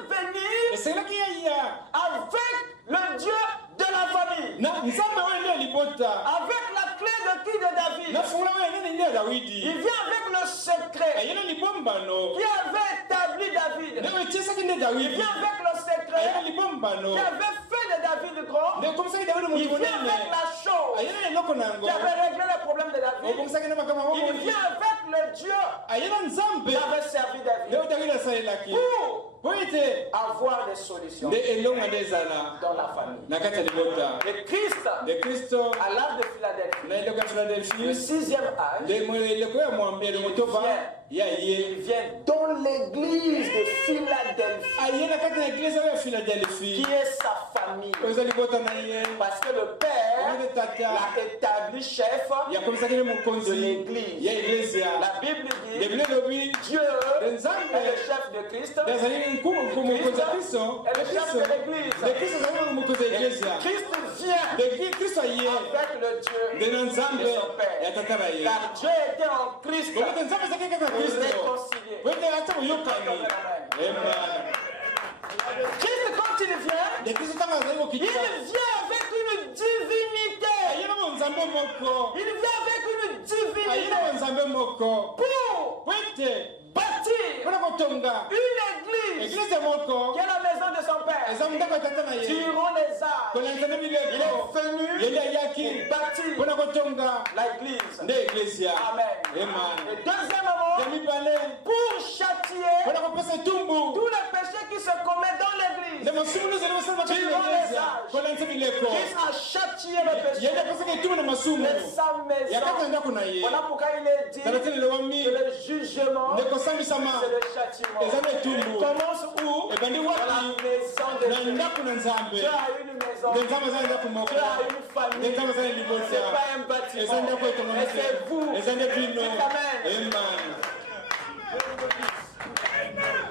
venir avec le Dieu de la famille, avec la clé de qui? De David. Il vient avec le secret qui avait établi David. Il vient avec le secret qui avait fait de David grand. Il vient avec la chose qui avait réglé les problèmes de David. Il vient avec le Dieu qui avait servi David pour avoir des solutions dans la famille. Et Christ, à l'âge de Philadelphie, le 6e âge, il vient dans l'église de Philadelphie, qui est sa famille. Parce que le père l'a établi chef de l'église. La Bible dit Dieu est le chef de Christ. Christ est le chef de l'église. Christ vient avec le Dieu de son père. Car Dieu était en Christ. Réconcilié. Christ, quand il vient avec une divinité. Il vient avec une divinité pour bâtir une église qui est la maison de son père. Durant les âges, il est venu pour bâtir l'église. Amen. Et deuxièmement, pour châtier tous les péchés qui se commettent dans l'église. Durant les âges, Christ a châtié le péché de sa maison. Voilà pourquoi il est dit que le jugement, c'est le châtiment. Il commence où? Dans la maison de Dieu. Tu as une maison. Tu as une famille. Ce n'est pas un bâtiment. Mais c'est vous. Amen.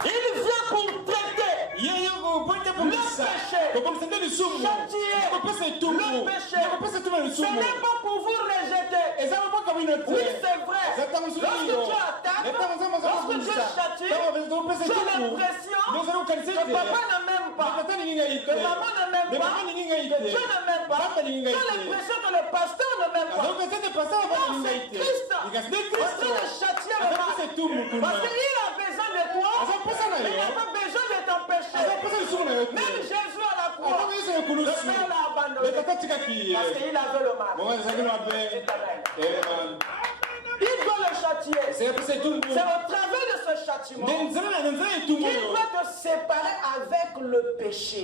Il vient pour traiter le péché, châtier le péché. Ce n'est pas pour vous rejeter. Oui, c'est vrai. Lorsque tu attaques, lorsque tu châties, tu as l'impression que papa ne m'aime pas, que maman ne m'aime pas, que Dieu ne m'aime pas. Tu as l'impression que le pasteur ne m'aime pas. Non, c'est Christ. Christ le châtier le mal. Parce qu'il a besoin de toi. Il n'a pas besoin de t'empêcher. Même Jésus à la croix, le Père l'a abandonné. Parce qu'il avait le mal. Il doit le châtier. C'est au travers de ce châtiment qu'il doit te séparer avec le péché.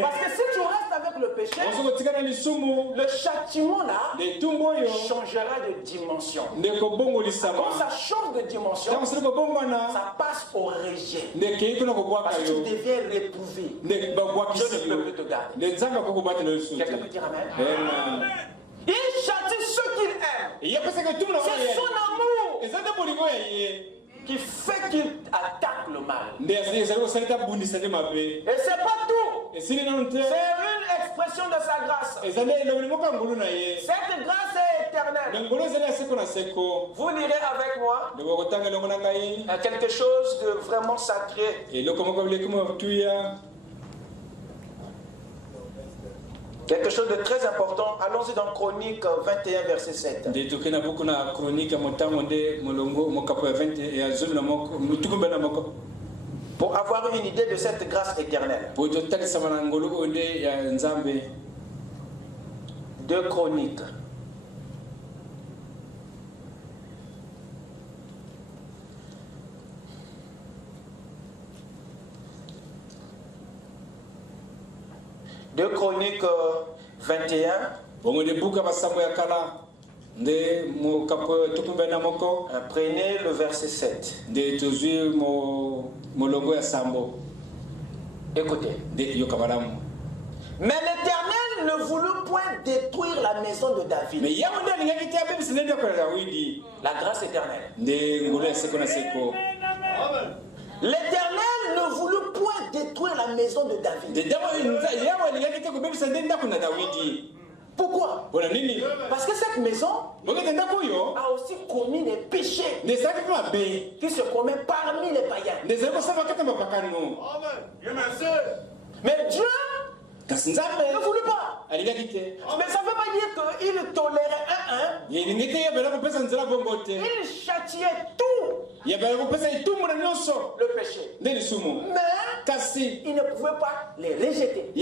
Parce que si tu restes avec le péché, le châtiment là changera de dimension. Quand ça change de dimension, ça passe au rejet. Parce que tu deviens réprouvé. Dieu ne peut plus te garder. Quelqu'un peut dire Amen? Il châtie ceux qu'il aime. C'est son amour qui fait qu'il attaque le mal. Et c'est pas tout. C'est une expression de sa grâce. Cette grâce est éternelle. Vous lirez avec moi quelque chose de vraiment sacré. Quelque chose de très important. Allons-y dans Chronique 21, verset 7. Pour avoir une idée de cette grâce éternelle. 2 Chroniques. De Chroniques 21. Prenez le verset 7. Écoutez. Mais l'Éternel ne voulut point détruire la maison de David. La grâce éternelle. L'Éternel ne voulut point détruire la maison de David. Pourquoi? Parce que cette maison a aussi commis des péchés qui se commettent parmi les païens. Mais Dieu ne voulut pas. Mais ça ne veut pas dire qu'il tolérait il châtiait tout le péché. Mais il ne pouvait pas les rejeter.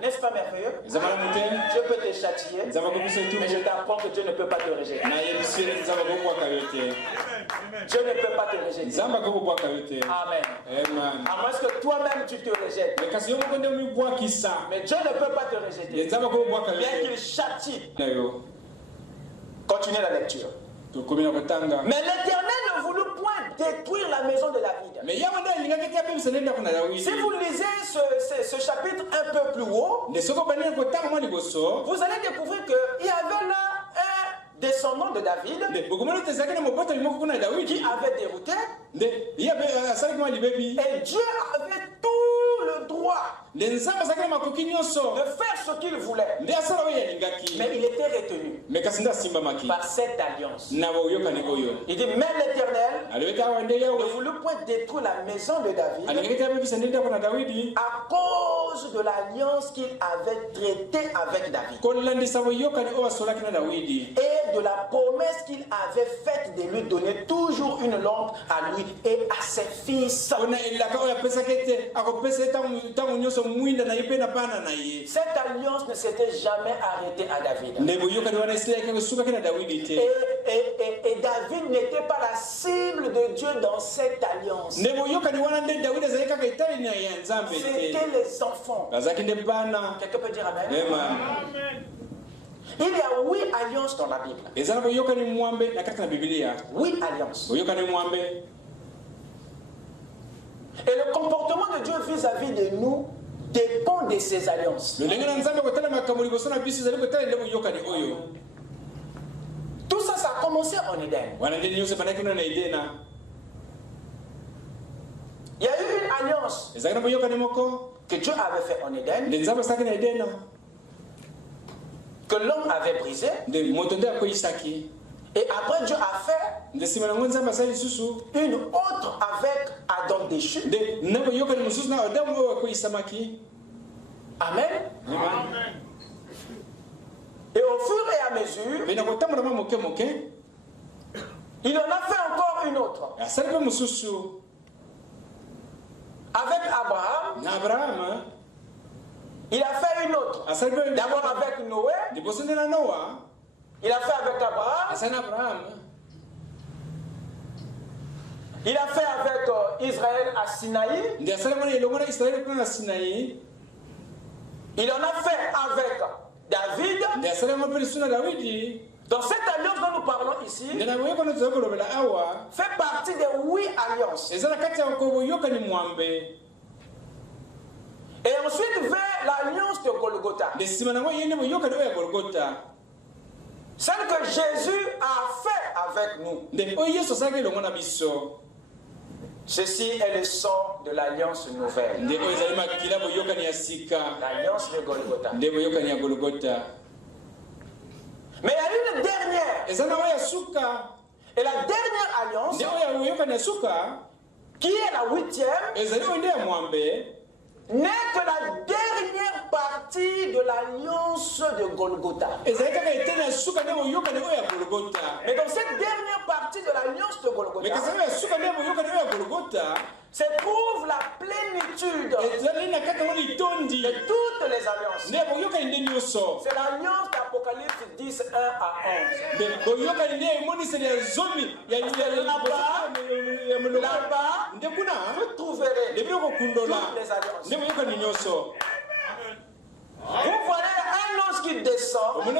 N'est-ce pas merveilleux? Dieu peut te châtier, mais je t'apprends que Dieu ne peut pas te rejeter. Dieu ne peut pas te rejeter. Amen. À moins que toi-même tu te rejettes. Mais Dieu ne peut pas te rejeter. Bien qu'il châtie. Continuez la lecture. Mais l'Éternel ne voulut point détruire la maison de David. Si vous lisez ce chapitre un peu plus haut, vous allez découvrir qu'il y avait là un descendant de David qui avait dérouté, et Dieu avait tout le droit de faire ce qu'il voulait. Mais il était retenu par cette alliance. Il dit, mais l'Éternel ne voulut point détruire la maison de David à cause de l'alliance qu'il avait traitée avec David et de la promesse qu'il avait faite de lui donner toujours une lampe à lui et à ses fils. Cette alliance ne s'était jamais arrêtée à David. Et David n'était pas la cible de Dieu dans cette alliance. C'était les enfants. Quelqu'un peut dire Amen? Il y a 8 alliances dans la Bible. 8 alliances. Et le comportement de Dieu vis-à-vis de nous dépend de ces alliances. Tout ça, ça a commencé en Éden. Il y a eu une alliance que Dieu avait fait en Éden, que l'homme avait brisé. Et après Dieu a fait une autre avec Adam déchu. Amen. Et au fur et à mesure, il en a fait encore une autre. Avec Abraham, il a fait une autre. D'abord avec Noé. Il a fait avec Abraham. Il a fait avec Israël à Sinaï. Il en a fait avec David. Dans cette alliance dont nous parlons ici, fait partie des 8 alliances. Et ensuite vers l'alliance de Golgotha. Celle que Jésus a fait avec nous. Ceci est le sang de l'alliance nouvelle. L'alliance de Golgotha. Mais il y a une dernière. Et la dernière alliance, qui est la 8e, n'est que la dernière partie de l'alliance de Golgotha. Mais dans cette dernière partie de l'alliance de Golgotha, se trouve la plénitude de toutes les alliances. C'est l'alliance d'Apocalypse 10, 1 à 11. Là-bas, vous trouverez toutes les alliances. Vous voyez un ange qui descend, un ange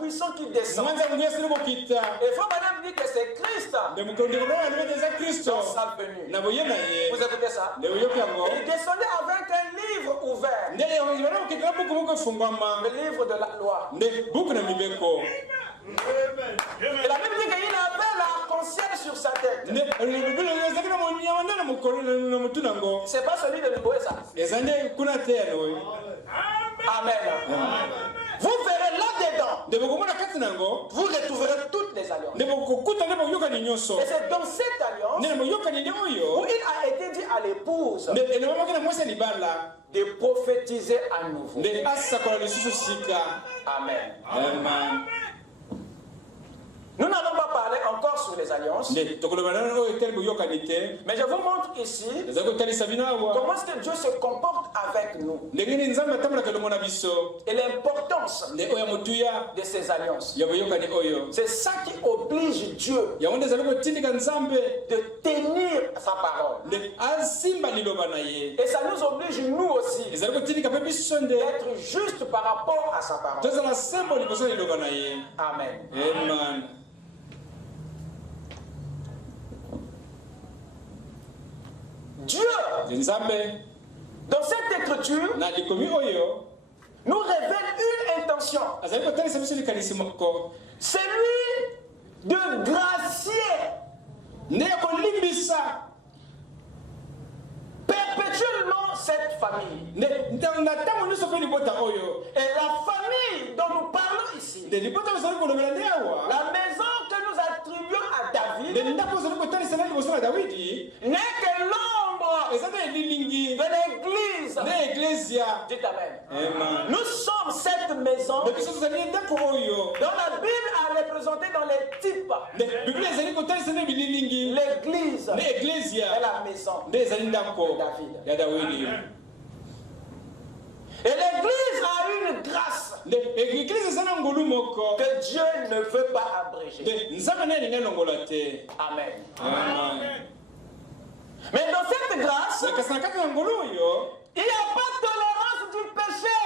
puissant qui descend. Et il faut maintenant dire que c'est Christ. Dans sa venue. Vous écoutez ça? Il descendait avec un livre ouvert. Le livre de la loi. Et la Bible dit qu'il avait l'arc-en-ciel sur sa tête. C'est pas celui de Noé, ça. Amen. Vous verrez là-dedans. Vous retrouverez toutes les alliances. Et c'est dans cette alliance où il a été dit à l'épouse de prophétiser à nouveau. Amen. Nous n'allons pas parler parler encore sur les alliances. Mais je vous montre ici comment est-ce que Dieu se comporte avec nous. Et l'importance de ces alliances. C'est ça qui oblige Dieu de tenir sa parole. Et ça nous oblige nous aussi d'être juste par rapport à sa parole. Amen. Amen. Dieu, dans cette écriture, nous révèle une intention. C'est lui de gracier perpétuellement cette famille. Et la famille dont nous parlons ici, la maison que nous attribuons à David, n'est que l'ombre de l'église. Dites Amen. Nous sommes cette maison dont la Bible a représenté dans les types l'église et la maison de David. Et l'église a une grâce que Dieu ne veut pas abréger. Amen. Mais dans cette grâce, il n'y a pas de tolérance du péché.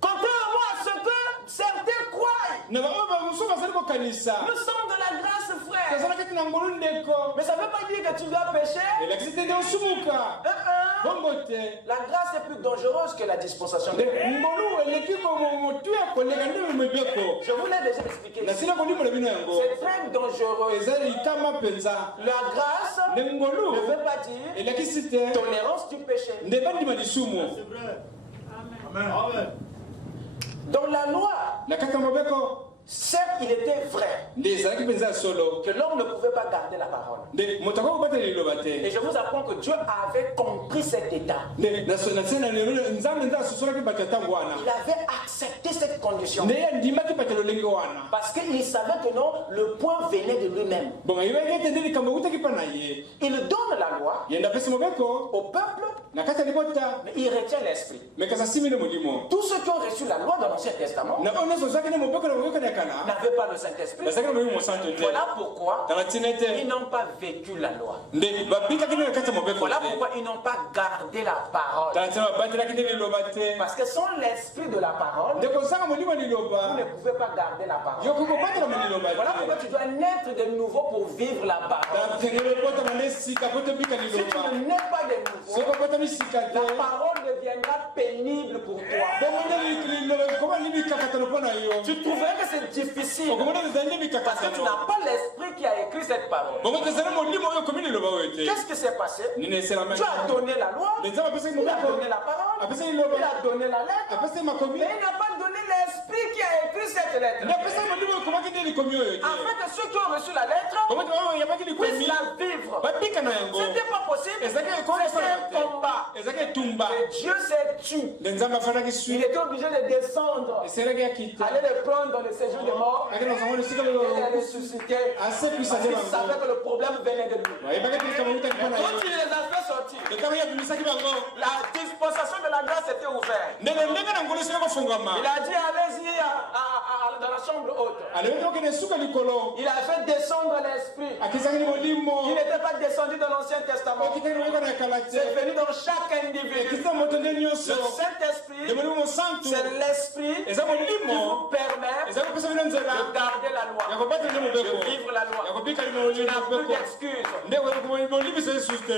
Contrairement à ce que certains croient. Nous sommes de la grâce, frère. Mais ça ne veut pas dire que tu dois pécher. La grâce est plus dangereuse que la dispensation. Je vous l'ai déjà expliqué. C'est très dangereux. La grâce ne veut pas dire tolérance du péché. Amen. Dans la loi, certes, il était vrai que l'homme ne pouvait pas garder la parole. Et je vous apprends que Dieu avait compris cet état. Il avait accepté cette condition. Parce qu'il savait que non, le point venait de lui-même. Il donne la loi au peuple, mais il retient l'esprit. Tous ceux qui ont reçu la loi dans l'Ancien Testament n'avaient pas le Saint-Esprit. Voilà pourquoi ils n'ont pas vécu la loi. Voilà pourquoi ils n'ont pas gardé la parole. Parce que sans l'esprit de la parole, vous ne pouvez pas garder la parole. Voilà pourquoi tu dois naître de nouveau pour vivre la parole. Si tu ne nais pas de nouveau, la parole deviendra pénible pour toi. Tu trouverais que c'est difficile parce que tu n'as pas l'esprit qui a écrit cette parole. Qu'est-ce qui s'est passé? Dieu a donné la loi, il a donné la parole, il a donné la lettre, mais il n'a pas donné l'esprit qui a écrit cette lettre. Afin que ceux qui ont reçu la lettre puissent la vivre. Ce n'était pas possible. C'était un combat. Et Dieu s'est tué. Il était obligé de descendre, aller le prendre dans le séjour des morts et les ressusciter. Parce qu'il savait que le problème venait de lui. Quand il les a fait sortir, la dispensation de la grâce était ouverte. Il a dit allez-y dans la chambre haute. Il a fait descendre l'esprit. Il n'était pas descendu dans l'Ancien Testament. C'est venu dans chaque individu. Le Saint-Esprit, c'est l'esprit qui vous permet de garder la loi, de vivre la loi. Tu n'as plus d'excuses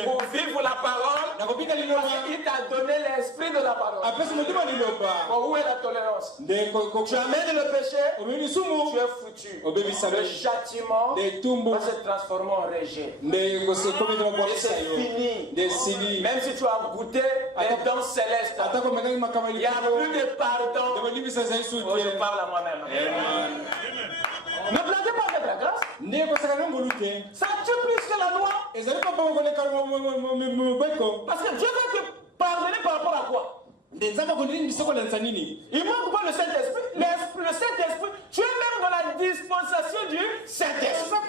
pour vivre la parole parce qu'il t'a donné l'esprit de la parole. Bon, où est la tolérance? Tu amènes le péché, tu es foutu. Le châtiment va se transformer en rejet. Et c'est fini. Même si tu as goûté les dents célestes, il n'y a plus de pardon. Oh, je parle à moi-même. Ne blaguez pas avec la grâce. Ça tue plus que la loi. Parce que Dieu veut te pardonner par rapport à quoi? Il manque pas le Saint-Esprit. Le Saint-Esprit, Tu es même dans la dispensation du Saint-Esprit.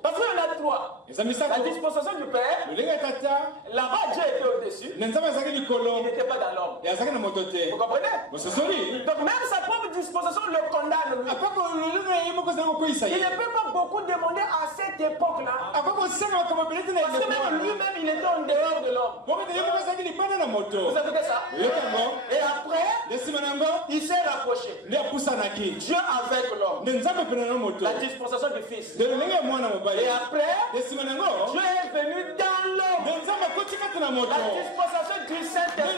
Parce qu'il y en a trois. La dispensation du Père. Là-bas, Dieu était au-dessus. Il n'était pas dans l'homme. Vous comprenez? Donc même sa propre dispensation le condamne. Lui. Il ne peut pas beaucoup demander à cette époque-là. Parce que même lui-même, il était en dehors de l'homme. Vous savez ça? Et après, il s'est rapproché. Dieu avec l'homme. La dispensation du Fils. Et après, Dieu est venu dans l'homme. La dispensation du Saint-Esprit.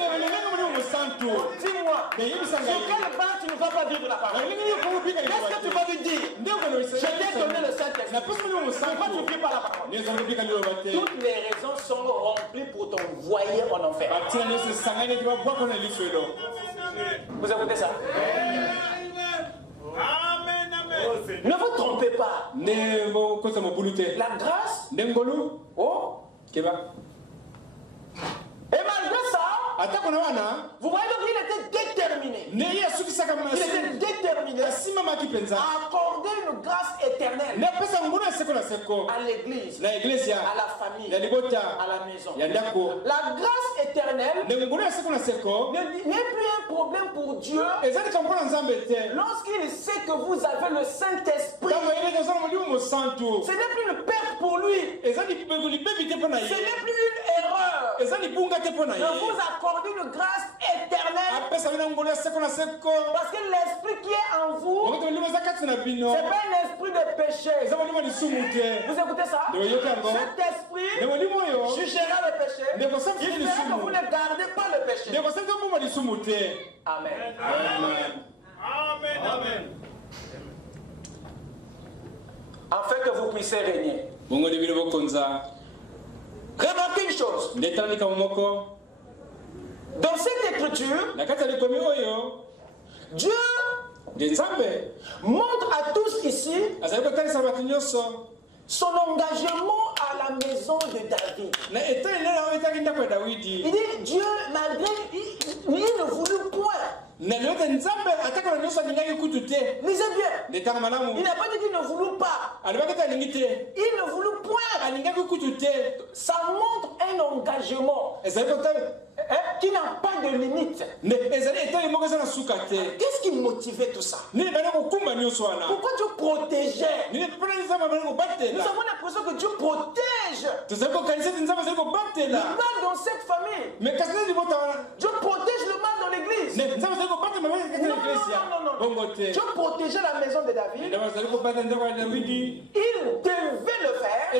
Dis-moi, sur quelle base tu ne vas pas vivre la parole? Qu'est-ce que tu vas lui dire? Je t'ai donné le Saint-Esprit. Pourquoi tu ne vis pas la parole? Toutes les raisons sont remplies pour t'envoyer en enfer. Vous écoutez ça? Ne vous trompez pas. La grâce. Oh. Et malgré ça, vous voyez donc il était déterminé. Il était déterminé à accorder une grâce éternelle à l'église, à la famille, à la maison. La grâce éternelle n'est plus un problème pour Dieu lorsqu'il sait que vous avez le Saint-Esprit. Ce n'est plus une perte pour lui. Ce n'est plus une erreur de vous accorder une grâce éternelle. Parce que l'esprit qui est en vous, ce n'est pas un esprit de péché. Vous écoutez ça? Cet esprit jugera le péché. Il fera que vous ne gardez pas le péché. Amen. Amen. Afin que vous puissiez régner. Remarquez une chose. Dans cette écriture, Dieu montre à tous ici son engagement à la maison de David. Il dit Dieu, malgré, il ne voulut point. Lisez bien. Il n'a pas dit qu'il ne voulut pas. Il ne voulut point. Ça montre un engagement qui n'a pas de limite. Qu'est-ce qui motivait tout ça? Pourquoi Dieu protégeait? Nous avons l'impression que Dieu protège le mal dans cette famille. Dieu protège le mal dans l'église. Non. Dieu protégeait la maison de David. Il devait le faire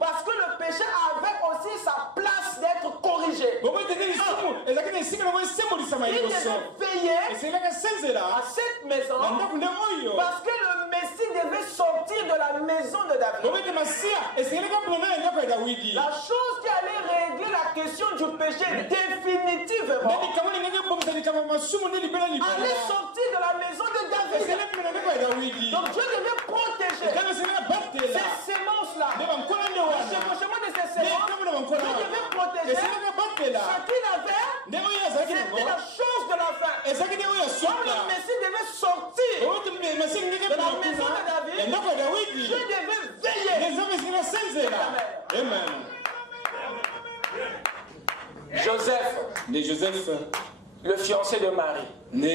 parce que le péché avait aussi sa place d'être corrigé. Il devait veiller à cette maison parce que le Messie devait sortir de la maison de David. La chose qui allait régler la question du péché définitivement allait sortir de la maison de David. Donc Dieu devait protéger ces sémences-là. Le chevauchement de ces sémences, Dieu devait protéger ce qu'il avait. C'était la chose de la fin. Comme le Messie devait sortir de la maison de David, Dieu devait veiller. Amen. Joseph, le fiancé de Marie. La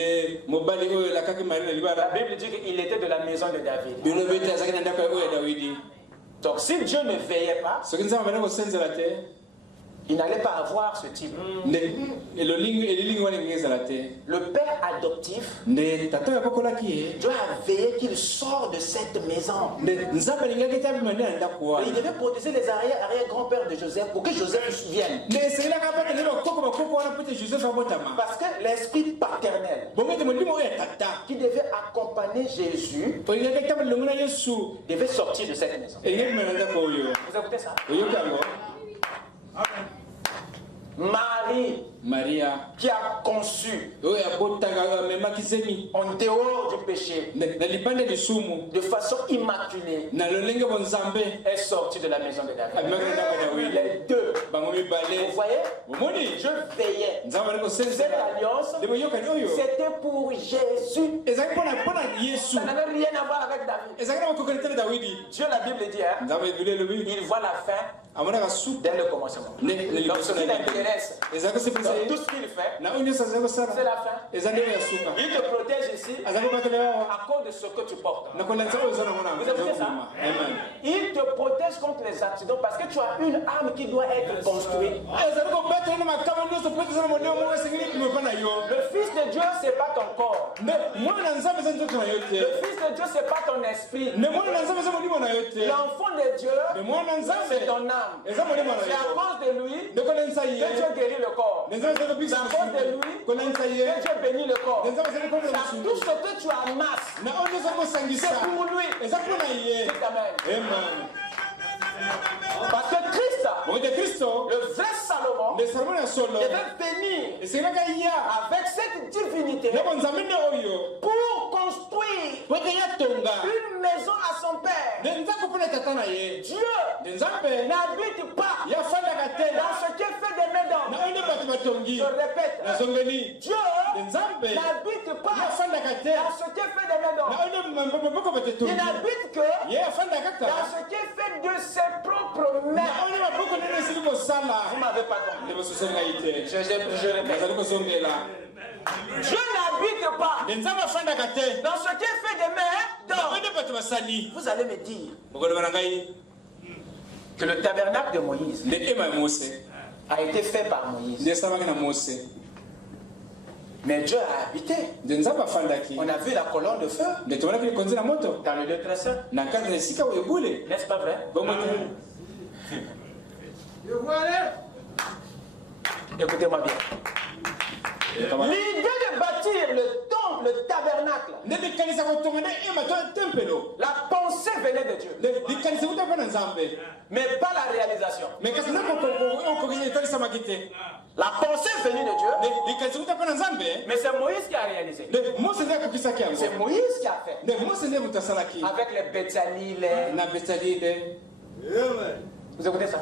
Bible dit qu'il était de la maison de David. Donc si Dieu ne veillait pas, il n'allait pas avoir ce type. Le père adoptif doit veiller qu'il sort de cette maison. Il devait protéger les arrière-grands-pères de Joseph pour que Joseph vienne. Parce que l'esprit paternel qui devait accompagner Jésus devait sortir de cette maison. Vous écoutez ça? Marie Maria qui a conçu en dehors du péché, de façon immaculée, est sortie de la maison de David. Les deux. Vous voyez, je veillais. Cette alliance, c'était pour Jésus. Ça n'avait rien à voir avec David. Dieu, la Bible dit, hein, il voit la fin dès le commencement. Lorsqu'il intéresse tout ce qu'il fait, c'est la fin. Il te protège ici à cause de ce que tu portes. Vous avez vu ça? Il te protège contre les accidents parce que tu as une âme qui doit être construite. Le Fils de Dieu, c'est pas ton corps. Le Fils de Dieu, c'est pas ton esprit. L'enfant de Dieu, c'est ton âme. C'est à cause de lui que Dieu guérit le corps. C'est à cause de lui que Dieu bénit le corps. Tout ce que tu amasses, c'est pour lui. Amen. Parce que Christ, le vrai Salomon, devait venir avec cette divinité pour construire une maison à son Père. Dieu n'habite pas dans ce qui est fait des mains d'hommes. Je répète, Dieu n'habite pas dans ce qui est fait des mains d'hommes. Il n'habite que dans ce qui est fait de ses propres mains. Vous m'avez pas compris. Je répète. Dieu n'habite pas dans ce qui est fait des mains d'hommes. Vous allez me dire que le tabernacle de Moïse a été fait par Moïse. Mais Dieu a habité. On a vu la colonne de feu dans le lieu très saint. N'est-ce pas vrai? Écoutez-moi bien. L'idée de bâtir le temple, le tabernacle, la pensée venait de Dieu, mais pas la réalisation. La pensée venue de Dieu, mais c'est Moïse qui a réalisé. C'est Moïse qui a fait. Avec les Bétzalil. Vous écoutez ça?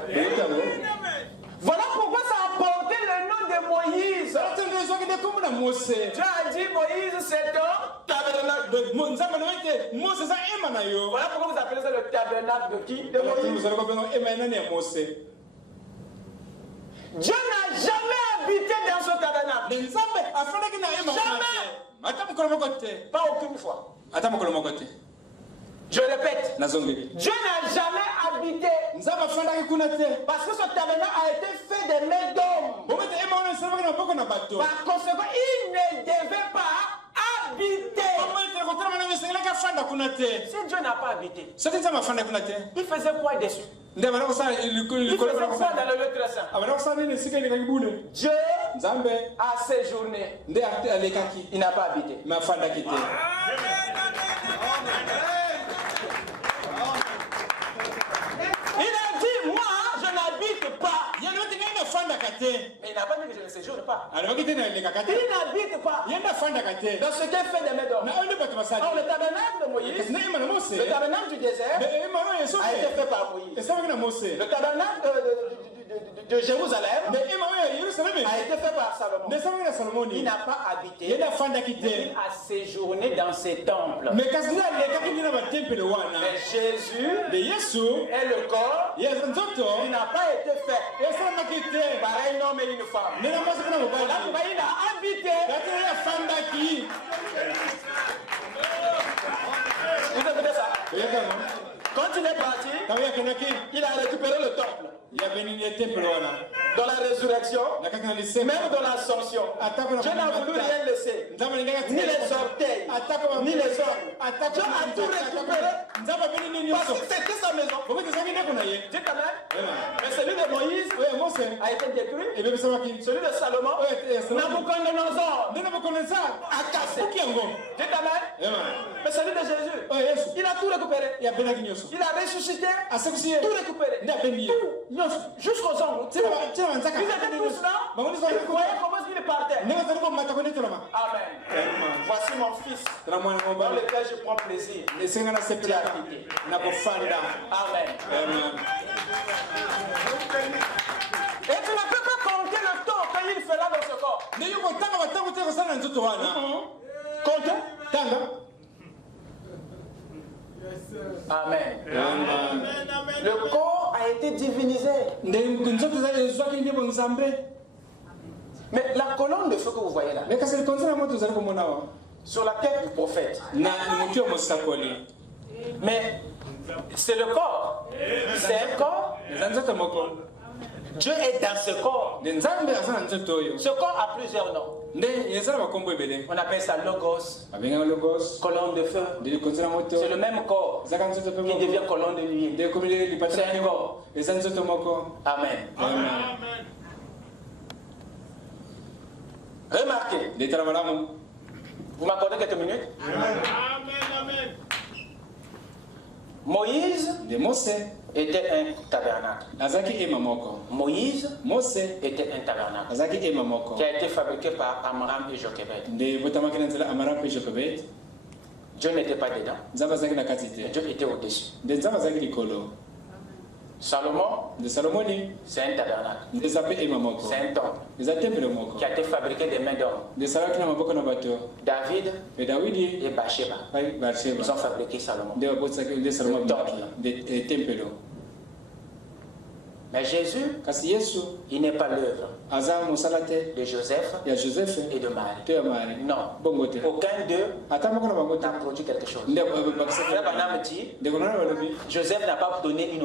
Voilà pourquoi ça a porté le nom de Moïse. Dieu a dit Moïse, c'est un tabernacle. Voilà pourquoi vous appelez ça le tabernacle de qui? De Moïse. Dieu n'a jamais habité dans ce tabernacle. Jamais. Pas aucune fois. Je répète, Dieu n'a jamais habité parce que ce tabernacle a été fait des mains d'hommes. Par conséquent, il ne devait pas habiter. Si Dieu n'a pas habité, il faisait quoi dessus? Il faisait quoi dans le lieu très saint? Dieu a séjourné. Il n'a pas habité. Il a dit, moi, je n'habite pas. Mais il n'a pas dit que je ne séjourne pas. Il n'habite pas dans ce qu'est fait des mains d'hommes. Alors, le tabernacle de Moïse, le tabernacle du désert, a été fait par Moïse. Le tabernacle de Jérusalem a été fait par Salomon. Il n'a pas habité, mais il a séjourné dans ces temples. Mais Jésus est le corps, il n'a pas été fait par un homme et une femme. Il a habité. Vous écoutez ça? Quand il est parti, il a récupéré le temple. Dans la résurrection, même dans l'ascension, Dieu n'a voulu rien laisser, ni les orteils, ni les ongles. Dieu a tout récupéré parce que c'était sa maison. Dieu quand même. Mais celui de Moïse a été détruit. Celui de Salomon, Nabucodonosor a cassé. Dieu quand même. Mais celui de Jésus Il a tout récupéré. Il a ressuscité. Tout récupéré. Jusqu'aux ongles. Vous étiez tous là. Vous voyez comment il partait. Amen. Voici mon fils dans lequel je prends plaisir. Amen. Et tu ne peux pas compter le temps qu'il fera dans ce corps. Compte. Amen. Le corps a été divinisé. Mais la colonne de feu que vous voyez là, sur la tête du prophète, mais c'est le corps. C'est un corps. Dieu est dans ce corps. Ce corps a plusieurs noms. On appelle ça logos, colonne de feu. C'est le même corps qui devient colonne de nuit. C'est un corps. Amen. Remarquez. Vous m'accordez quelques minutes? Amen. Moïse était un tabernacle. Moïse était un tabernacle qui a été fabriqué par Amram et Jochebed. Dieu n'était pas dedans. Dieu était au-dessus. Salomon, c'est un tabernacle. C'est un temple qui a été fabriqué des mains d'homme. David et Bathsheba, ils ont fabriqué Salomon. Le temple. Mais Jésus, il n'est pas l'œuvre de Joseph et de Marie. Non, aucun d'eux n'a produit quelque chose. Frère Branham dit, Joseph n'a pas donné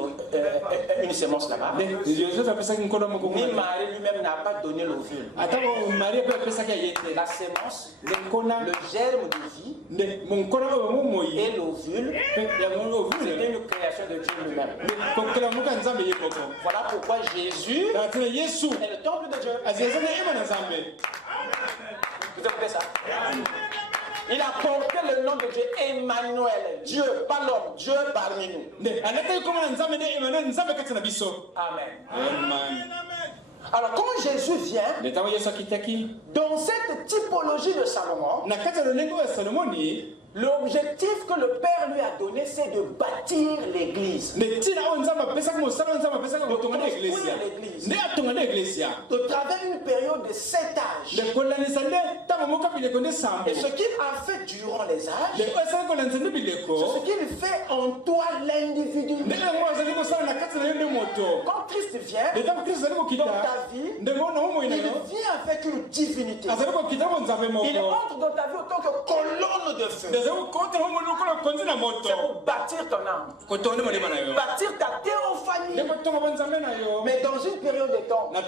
une sémence là-bas. Ni Marie lui-même n'a pas donné l'ovule. La sémence, le germe de vie et l'ovule, c'était une création de Dieu lui-même. Voilà pourquoi Jésus est le temple de Dieu. Vous écoutez ça? Il a porté le nom de Dieu, Emmanuel. Dieu, pas l'homme, Dieu parmi nous. Amen. Alors quand Jésus vient, dans cette typologie de Salomon, l'objectif que le Père lui a donné, c'est de bâtir l'église. De construire l'église. Au travers une période de 7 âges. Et ce qu'il a fait durant les âges, c'est ce qu'il fait en toi l'individu. Quand Christ vient dans ta vie, il vient avec une divinité. Il entre dans ta vie en tant que colonne de feu. C'est pour bâtir ton âme, bâtir ta théophanie. Mais dans une période de temps, parce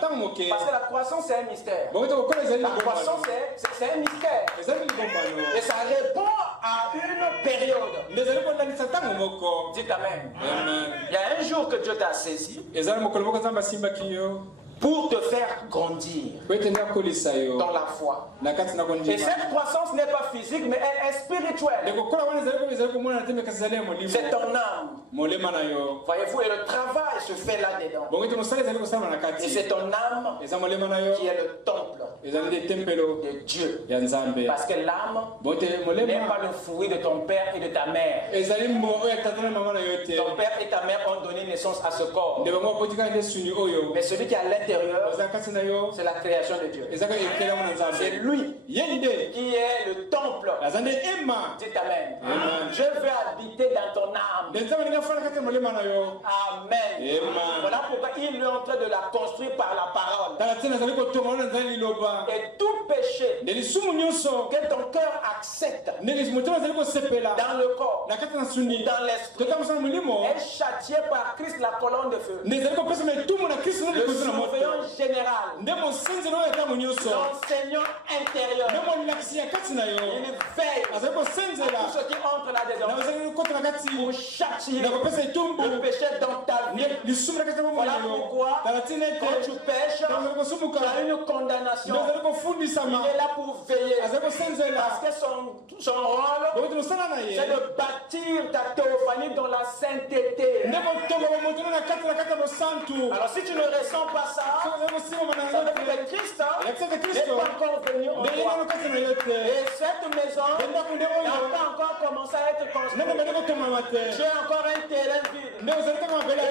que la croissance c'est un mystère. La croissance c'est un mystère. Et ça répond à une période. Dites Amen. Il y a un jour que Dieu t'a saisi pour te faire grandir dans la foi. Et cette croissance n'est pas physique, mais elle est spirituelle. C'est ton âme. Voyez-vous, et le travail se fait là-dedans. Et c'est ton âme qui est le temple de Dieu. Parce que l'âme n'est pas le fruit de ton père et de ta mère. Ton père et ta mère ont donné naissance à ce corps. Mais celui qui est à l'intérieur, c'est la création de Dieu. C'est lui qui est le temple. Dites Amen. Je veux habiter dans ton âme. Amen. Voilà pourquoi il est en train de la construire par la parole. Et tout péché que ton cœur accepte dans le corps, dans l'esprit, est châtié par Christ, la colonne de feu. Le surveillant général, l'enseignant intérieur, il veille à tout ce qui entre là-dedans pour châtier le péché dans ta vie. Voilà pourquoi quand tu pêches, tu as une condamnation. Il est là pour veiller parce que son rôle, c'est de bâtir ta théophanie dans la sainteté. Alors si tu ne ressens pas ça, ça veut dire que Christ n'est pas encore venu en toi. Et cette maison n'a pas encore commencé à être construite. J'ai encore un terrain vide. Et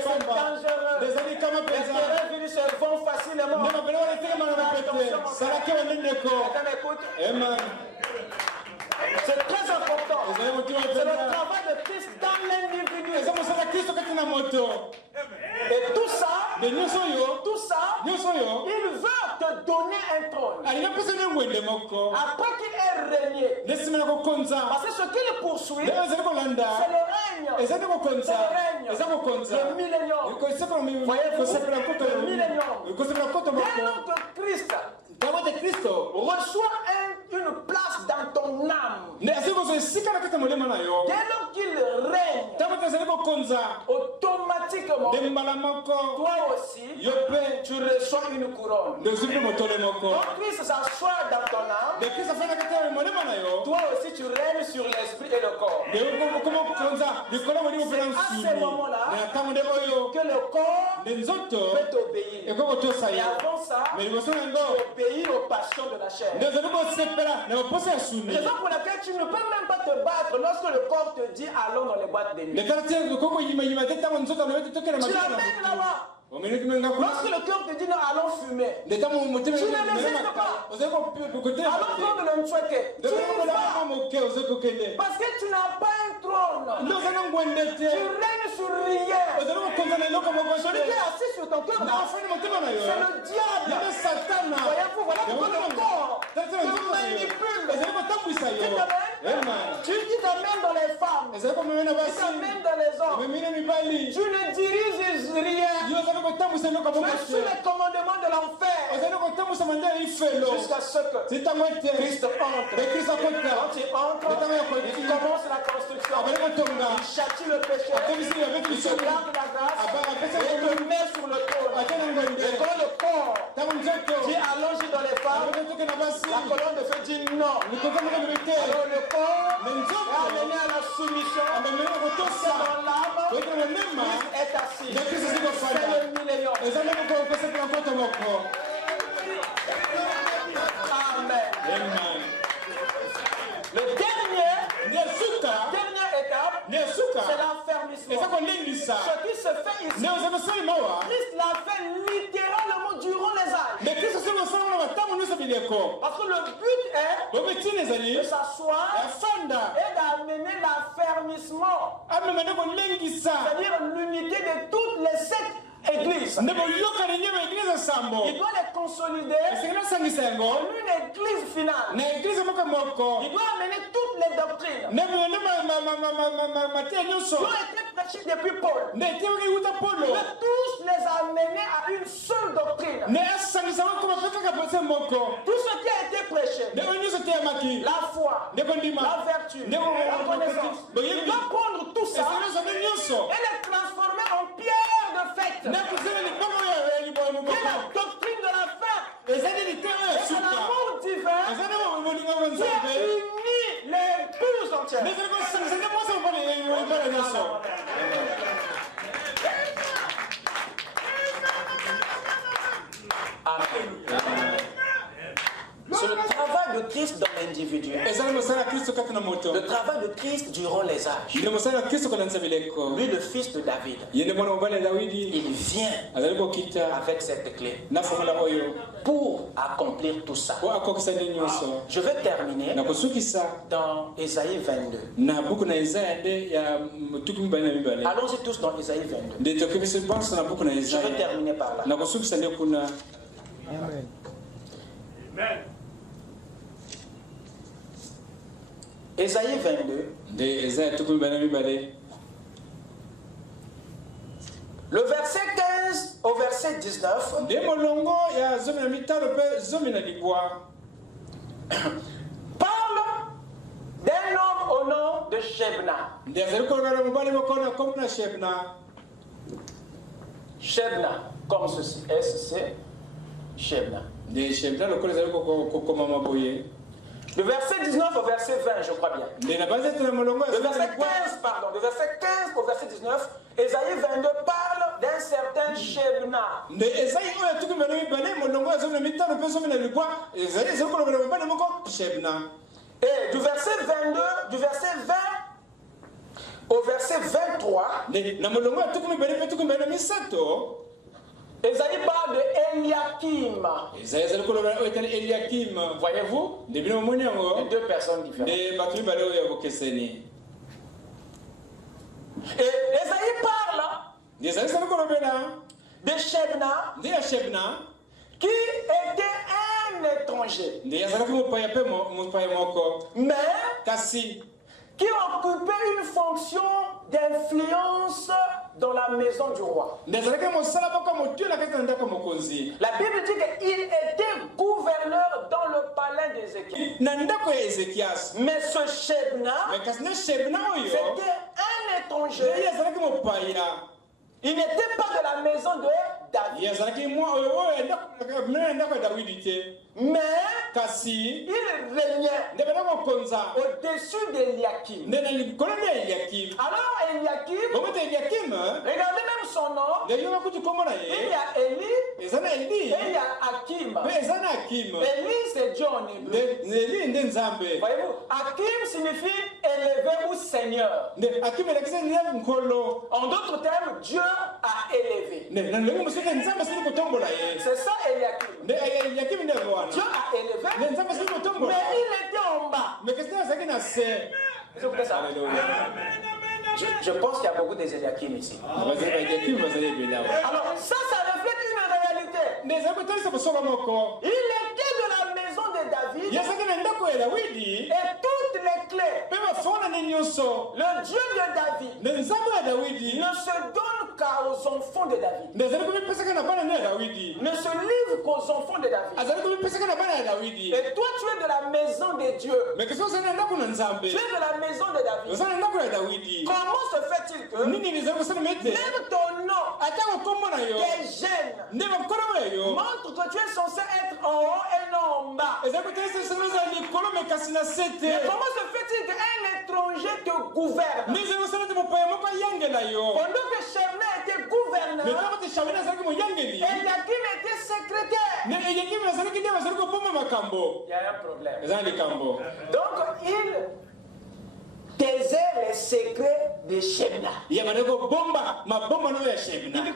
c'est dangereux. Les terrains vides se vont facilement. C'est très important. C'est le travail de Christ dans l'individu. Et tout ça, il veut te donner un trône. Après qu'il ait régné. Parce que ce qu'il poursuit, c'est le règne. C'est le règne. Le millénium. Voyez-vous, le millénium. Dès lors que Christ reçoit une place dans ton âme, dès lors qu'il règne, automatiquement, toi aussi, tu reçois une couronne. Quand Christ s'assoit dans ton âme, toi aussi tu règnes sur l'esprit et le corps. C'est à ce moment-là que le corps peut t'obéir. Et avant ça, tu obéis aux passions de la chair. Raison pour laquelle tu ne peux même pas te battre lorsque le corps te dit allons dans les boîtes de nuit. Tu l'amènes là-bas. Lorsque le cœur te dit non, allons fumer, tu ne l'hésites pas. Allons prendre le mchoueke. Tu y vas. Parce que tu n'as pas un trône. Tu règnes sur rien. Celui qui est assis sur ton cœur, c'est le diable. Voyez-vous, voilà pourquoi le corps te manipule. Tu t'amènes dans les femmes. Tu t'amènes dans les hommes. Tu ne diriges rien. Tu es sous les commandements de l'enfer. Jusqu'à ce que Christ entre. Quand il entre, il commence la construction. Il châtie le péché. Il se garde la grâce. Et il te met sur le trône. Et quand le corps dit allongé dans les femmes, la colonne de feu dit non. Alors le corps est amené à la soumission. Dans l'âme, Christ est assis. C'est le millénium. Amen. Le dernière étape, c'est l'affermissement. Ce qui se fait ici, Christ l'a fait littéralement durant les âges. Parce que le but est de s'asseoir et d'amener l'affermissement. C'est-à-dire l'unité de toutes les 7 églises. Il doit les consolider en une église finale. Il doit amener toutes les doctrines qui ont été prêchées depuis Paul. Il doit tous les amener à une seule doctrine. Tout ce qui a été prêché, la foi, la vertu, la connaissance, il doit prendre tout ça et les transformer en pierre de fête. Qui est la doctrine de la fête. Et c'est l'amour divin qui unit les épouses entières. Amen. C'est le travail de Christ dans l'individu. Le travail de Christ durant les âges. Lui, le fils de David, il vient avec cette clé pour accomplir tout ça. Je vais terminer dans Ésaïe 22. Allons-y tous dans Ésaïe 22. Je vais terminer par là. Amen. Ésaïe 22. Le verset 15 au verset 19, parle d'un homme au nom de Shebna. Shebna, comme ceci, SC, Shebna. Le verset 19 au verset 20, je crois bien. Le verset 15, pardon. Le verset 15 au verset 19, Ésaïe 22 parle d'un certain Shebna. Et du verset 22, du verset 20 au verset 23, Ésaïe parle de Eliakim. Voyez-vous? Les deux personnes différentes. Et Ésaïe parle de Shebna qui était un étranger, mais qui occupait une fonction d'influence dans la maison du roi. La Bible dit qu'il était gouverneur dans le palais d'Ézéchias. Mais ce Shebna, c'était un étranger. Il n'était pas de la maison de David. Mais il régnait au-dessus d'Eliakim. Alors Eliakim, regardez même son nom. Il y a Eli et il y a Hakim. Eli, c'est Dieu en hébreu. Voyez-vous, Hakim signifie élevé ou seigneur. En d'autres termes, Dieu a élevé. C'est ça Eliakim. Dieu a élevé, mais il était en bas. Je pense qu'il y a beaucoup des Eliakim ici. Alors ça reflète une réalité. Il était de la maison de David et toutes les clés. Le Dieu de David ne se donne qu'aux enfants de David. Ne se livre qu'aux enfants de David. Et toi tu es de la maison de Dieu. Tu es de la maison de David. Comment se fait-il que même ton nom est gêne montre que tu es censé être en haut et non en bas? Mais comment se fait-il qu'un étranger te gouverne? Pendant que Shebna était gouverneur, Eliakim était secrétaire. Il y a un problème. Donc il taisait les secrets de Shebna. Il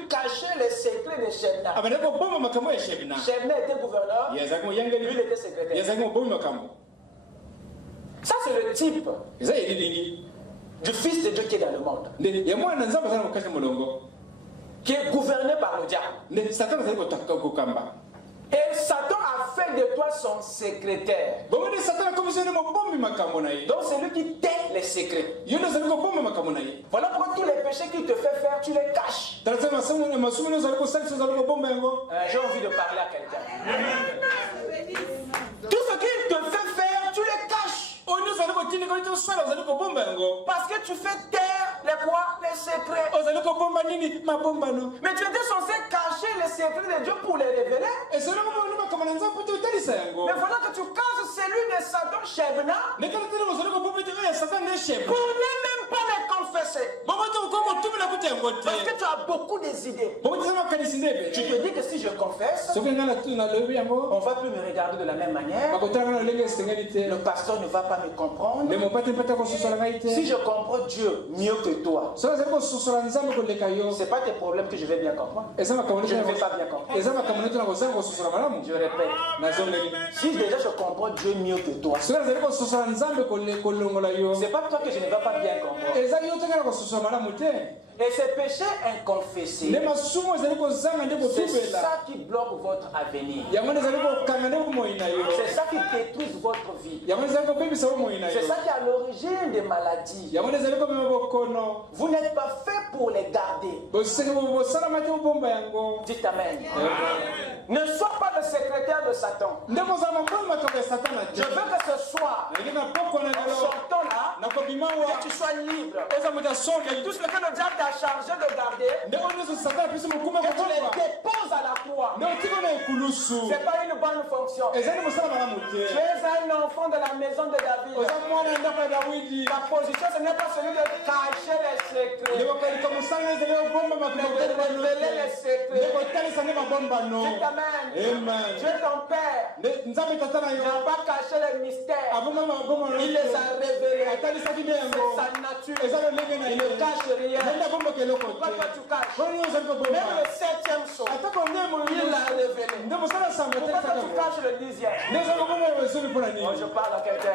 cachait les secrets de Shebna. Shebna était gouverneur, lui il était secrétaire. Ça c'est le type du Fils de Dieu qui est dans le monde, qui est gouverné par le diable. Et Satan a fait de toi son secrétaire. Donc c'est lui qui tait les secrets. Voilà pourquoi tous les péchés qu'il te fait faire, tu les caches. J'ai envie de parler à quelqu'un. Tout ce qu'il te fait faire, tu les caches. Parce que tu fais taire les quoi? Les secrets. Mais tu étais censé cacher les secrets de Dieu pour les révéler. Mais voilà que tu caches celui de Satan, Shebna, pour ne même pas les confesser. Parce que tu as beaucoup des idées. Tu te dis que si je confesse, on ne va plus me regarder de la même manière. Le pasteur ne va pas me comprendre. Si je comprends Dieu mieux que toi, ce n'est pas tes problèmes que je vais bien comprendre. Je ne vais pas bien comprendre. Je répète. Si déjà je comprends Dieu mieux que toi, ce n'est pas toi que je ne vais pas bien comprendre. Et ces péchés inconfessés, c'est ça qui bloque votre avenir. C'est ça qui détruit votre vie. C'est ça qui est à l'origine des maladies. Vous n'êtes pas fait pour les garder. Dites Amen. Ne sois pas le secrétaire de Satan. Je veux que ce soir, en sortant là, que tu sois libre. Et tout ce que le diable t'a chargé de garder, que tu les déposes à la croix. Ce n'est pas une bonne fonction. Tu es un enfant de la maison de David. Ta position, ce n'est pas celui de cacher les secrets, mais de révéler les secrets. Dites Amen. Dieu ton Père n'a pas caché les mystères. Il les a révélés. C'est sa nature. Il ne cache rien. Pourquoi toi tu caches? Même le 7e saut, il l'a révélé. Pourquoi toi tu caches le 10e? Oh, je parle à quelqu'un.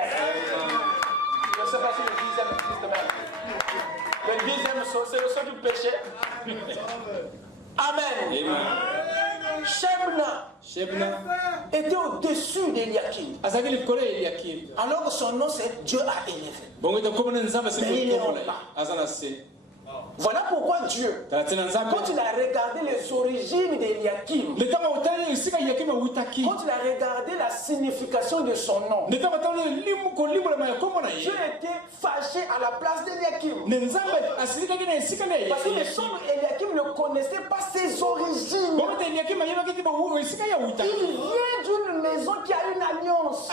Je ne sais pas si le 10e existe même. Le 10e saut, c'est le saut du péché. Amen. Shebna était au-dessus d'Eliakim. Alors que son nom, c'est Dieu a élevé. Mais il n'est pas. Voilà pourquoi Dieu, quand il a regardé les origines d'Eliakim, quand il a regardé la signification de son nom, Dieu était fâché à la place d'Eliakim. Parce que les gens d'Eliakim ne connaissaient pas ses origines. Il vient d'une maison qui a une alliance.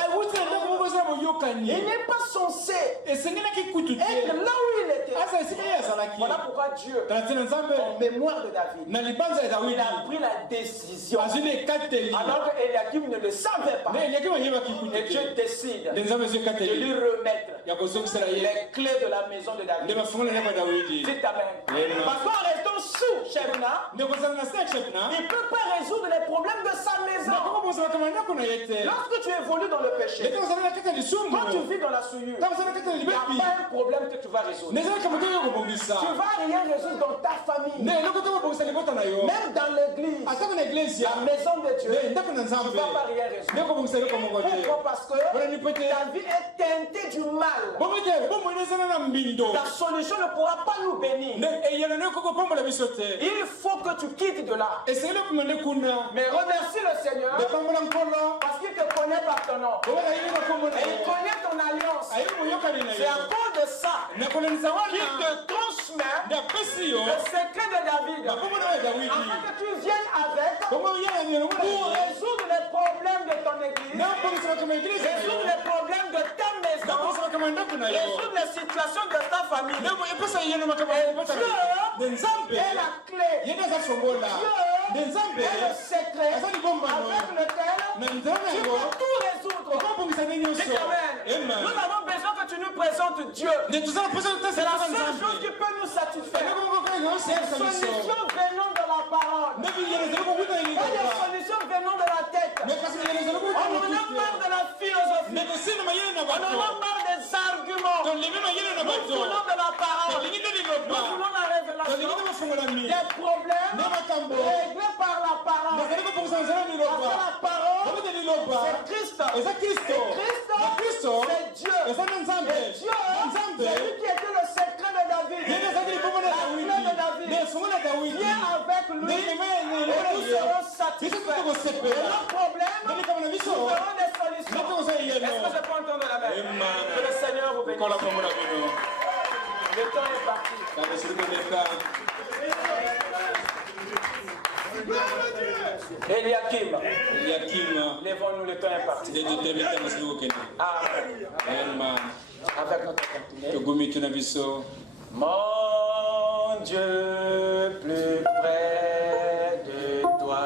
Il n'est pas censé être là où il était. Voilà pourquoi Dieu, en mémoire de David, il a pris la décision, alors que Eliakim ne le savait pas. Et Dieu décide de lui remettre les clés de la maison de David. Dites Amen. Parce qu'en restant sous Shebna, il ne peut pas résoudre les problèmes de sa maison. Lorsque tu évolues dans le péché, quand tu vis dans la souillure, il n'y a pas un problème que tu vas résoudre. Tu vas rien résoudre dans ta famille. Même dans l'église, la maison de Dieu, tu ne vas pas rien résoudre. Pourquoi? Parce que ta vie est teintée du mal. Ta solution ne pourra pas nous bénir. Il faut que tu quittes de là. Mais remercie le Seigneur parce qu'il te connaît par ton nom. Et il connaît ton alliance. C'est à cause de ça qu'il te transmet le secret de David. Afin que tu viennes avec pour résoudre les problèmes de ton église, résoudre les problèmes de ta maison, résoudre les situations de ta famille. Et Dieu est la clé. Dieu est le secret avec lequel tu peux tout résoudre. Dis Amen. Nous avons besoin que tu nous présentes Dieu. C'est la seule chose qui peut nous satisfaire. Des solutions venant de la parole. Pas des solutions venant de la tête. On en a marre de la philosophie. On en a marre des arguments. Nous voulons de la parole. Nous voulons la révélation. Des problèmes réglés par la parole. Parce que la parole, c'est Christ. Et Christ, c'est Dieu. Et Dieu, c'est lui qui était le secret de David. La clé de David. Viens avec lui et nous serons satisfaits. Et nos problèmes, nous ferons des solutions. Est-ce que je peux entendre la main? Que le Seigneur vous bénisse. Le temps est parti. Eliakim, lèvons-nous, le temps est parti. Amen. Avec notre continuer. Mon Dieu, plus près de toi.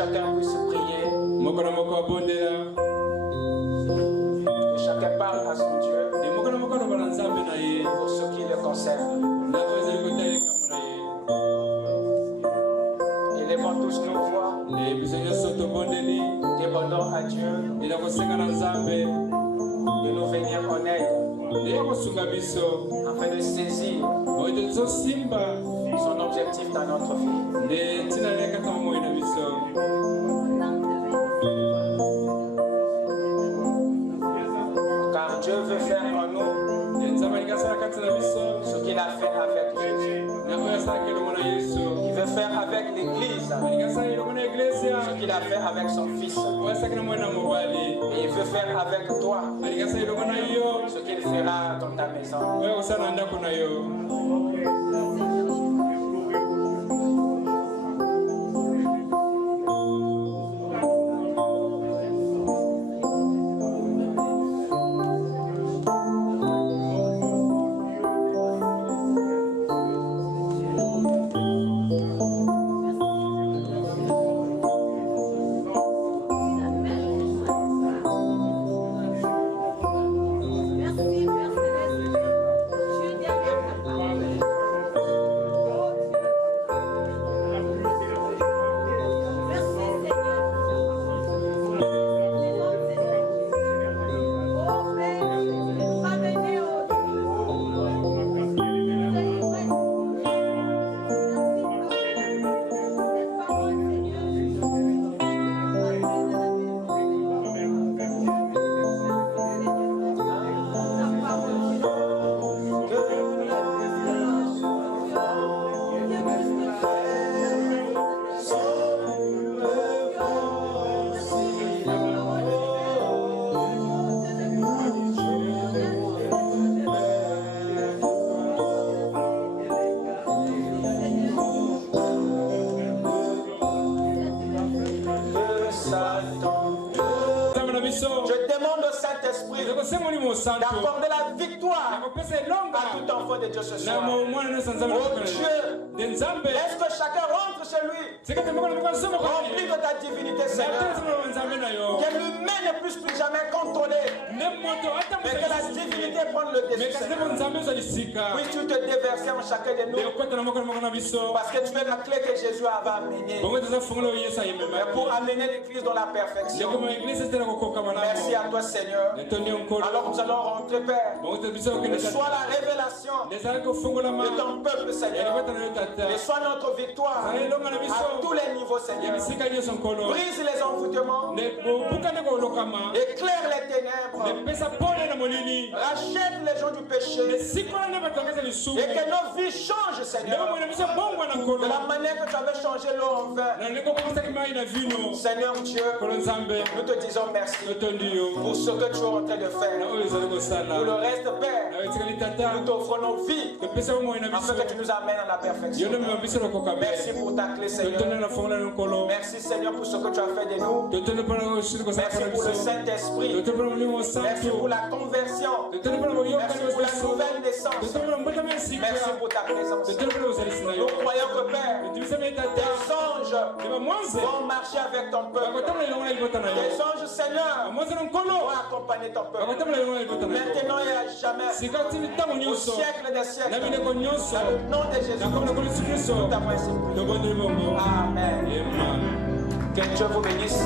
chacun puisse prier. Que chacun parle à son Dieu pour ce qui le concerne. Élevons tous nos voix. Demandons à Dieu de nous venir en aide afin de saisir son objectif dans notre vie. Car Dieu veut faire en nous ce qu'il a fait avec Jésus. Il veut faire avec l'Église ce qu'il a fait avec son Fils. Et il veut faire avec toi ce qu'il fera dans ta maison. D'accorder la victoire à tout enfant de Dieu ce soir. Oh Dieu, laisse que chacun rentre chez lui rempli de ta divinité, Seigneur. Que l'humain ne puisse plus jamais contrôler, mais que la divinité prenne le dessus, Seigneur. Puisses-tu te déverser en chacun de nous, parce que tu es la clé que Jésus avait amenée pour amener l'Église dans la perfection. Merci à toi, Seigneur. Alors nous allons rentrer, Père. Que soit la révélation de ton peuple, Seigneur. Que soit notre victoire à tous les niveaux, Seigneur. Brise les envoûtements. Éclaire les ténèbres. Rachète les gens du péché. Et que nos vies changent, Seigneur. De la manière que tu avais changé l'eau en vin. Seigneur Dieu, nous te disons merci pour ce que tu es en train de faire. Pour le reste, Père, nous t'offrons nos vies afin que tu nous amènes à la perfection. Merci pour ta clé, Seigneur. Merci, Seigneur, pour ce que tu as fait de nous. Merci pour le Saint-Esprit. Merci pour la conversion. Merci pour la nouvelle naissance. Merci pour ta présence. Nous croyons que, Père, tes anges vont marcher avec ton peuple. Tes anges, Seigneur, vont accompagner ton peuple. Maintenant et à jamais, au siècle des siècles, dans le nom de Jésus, nous t'avons ainsi prié. Amen. Que Dieu vous bénisse.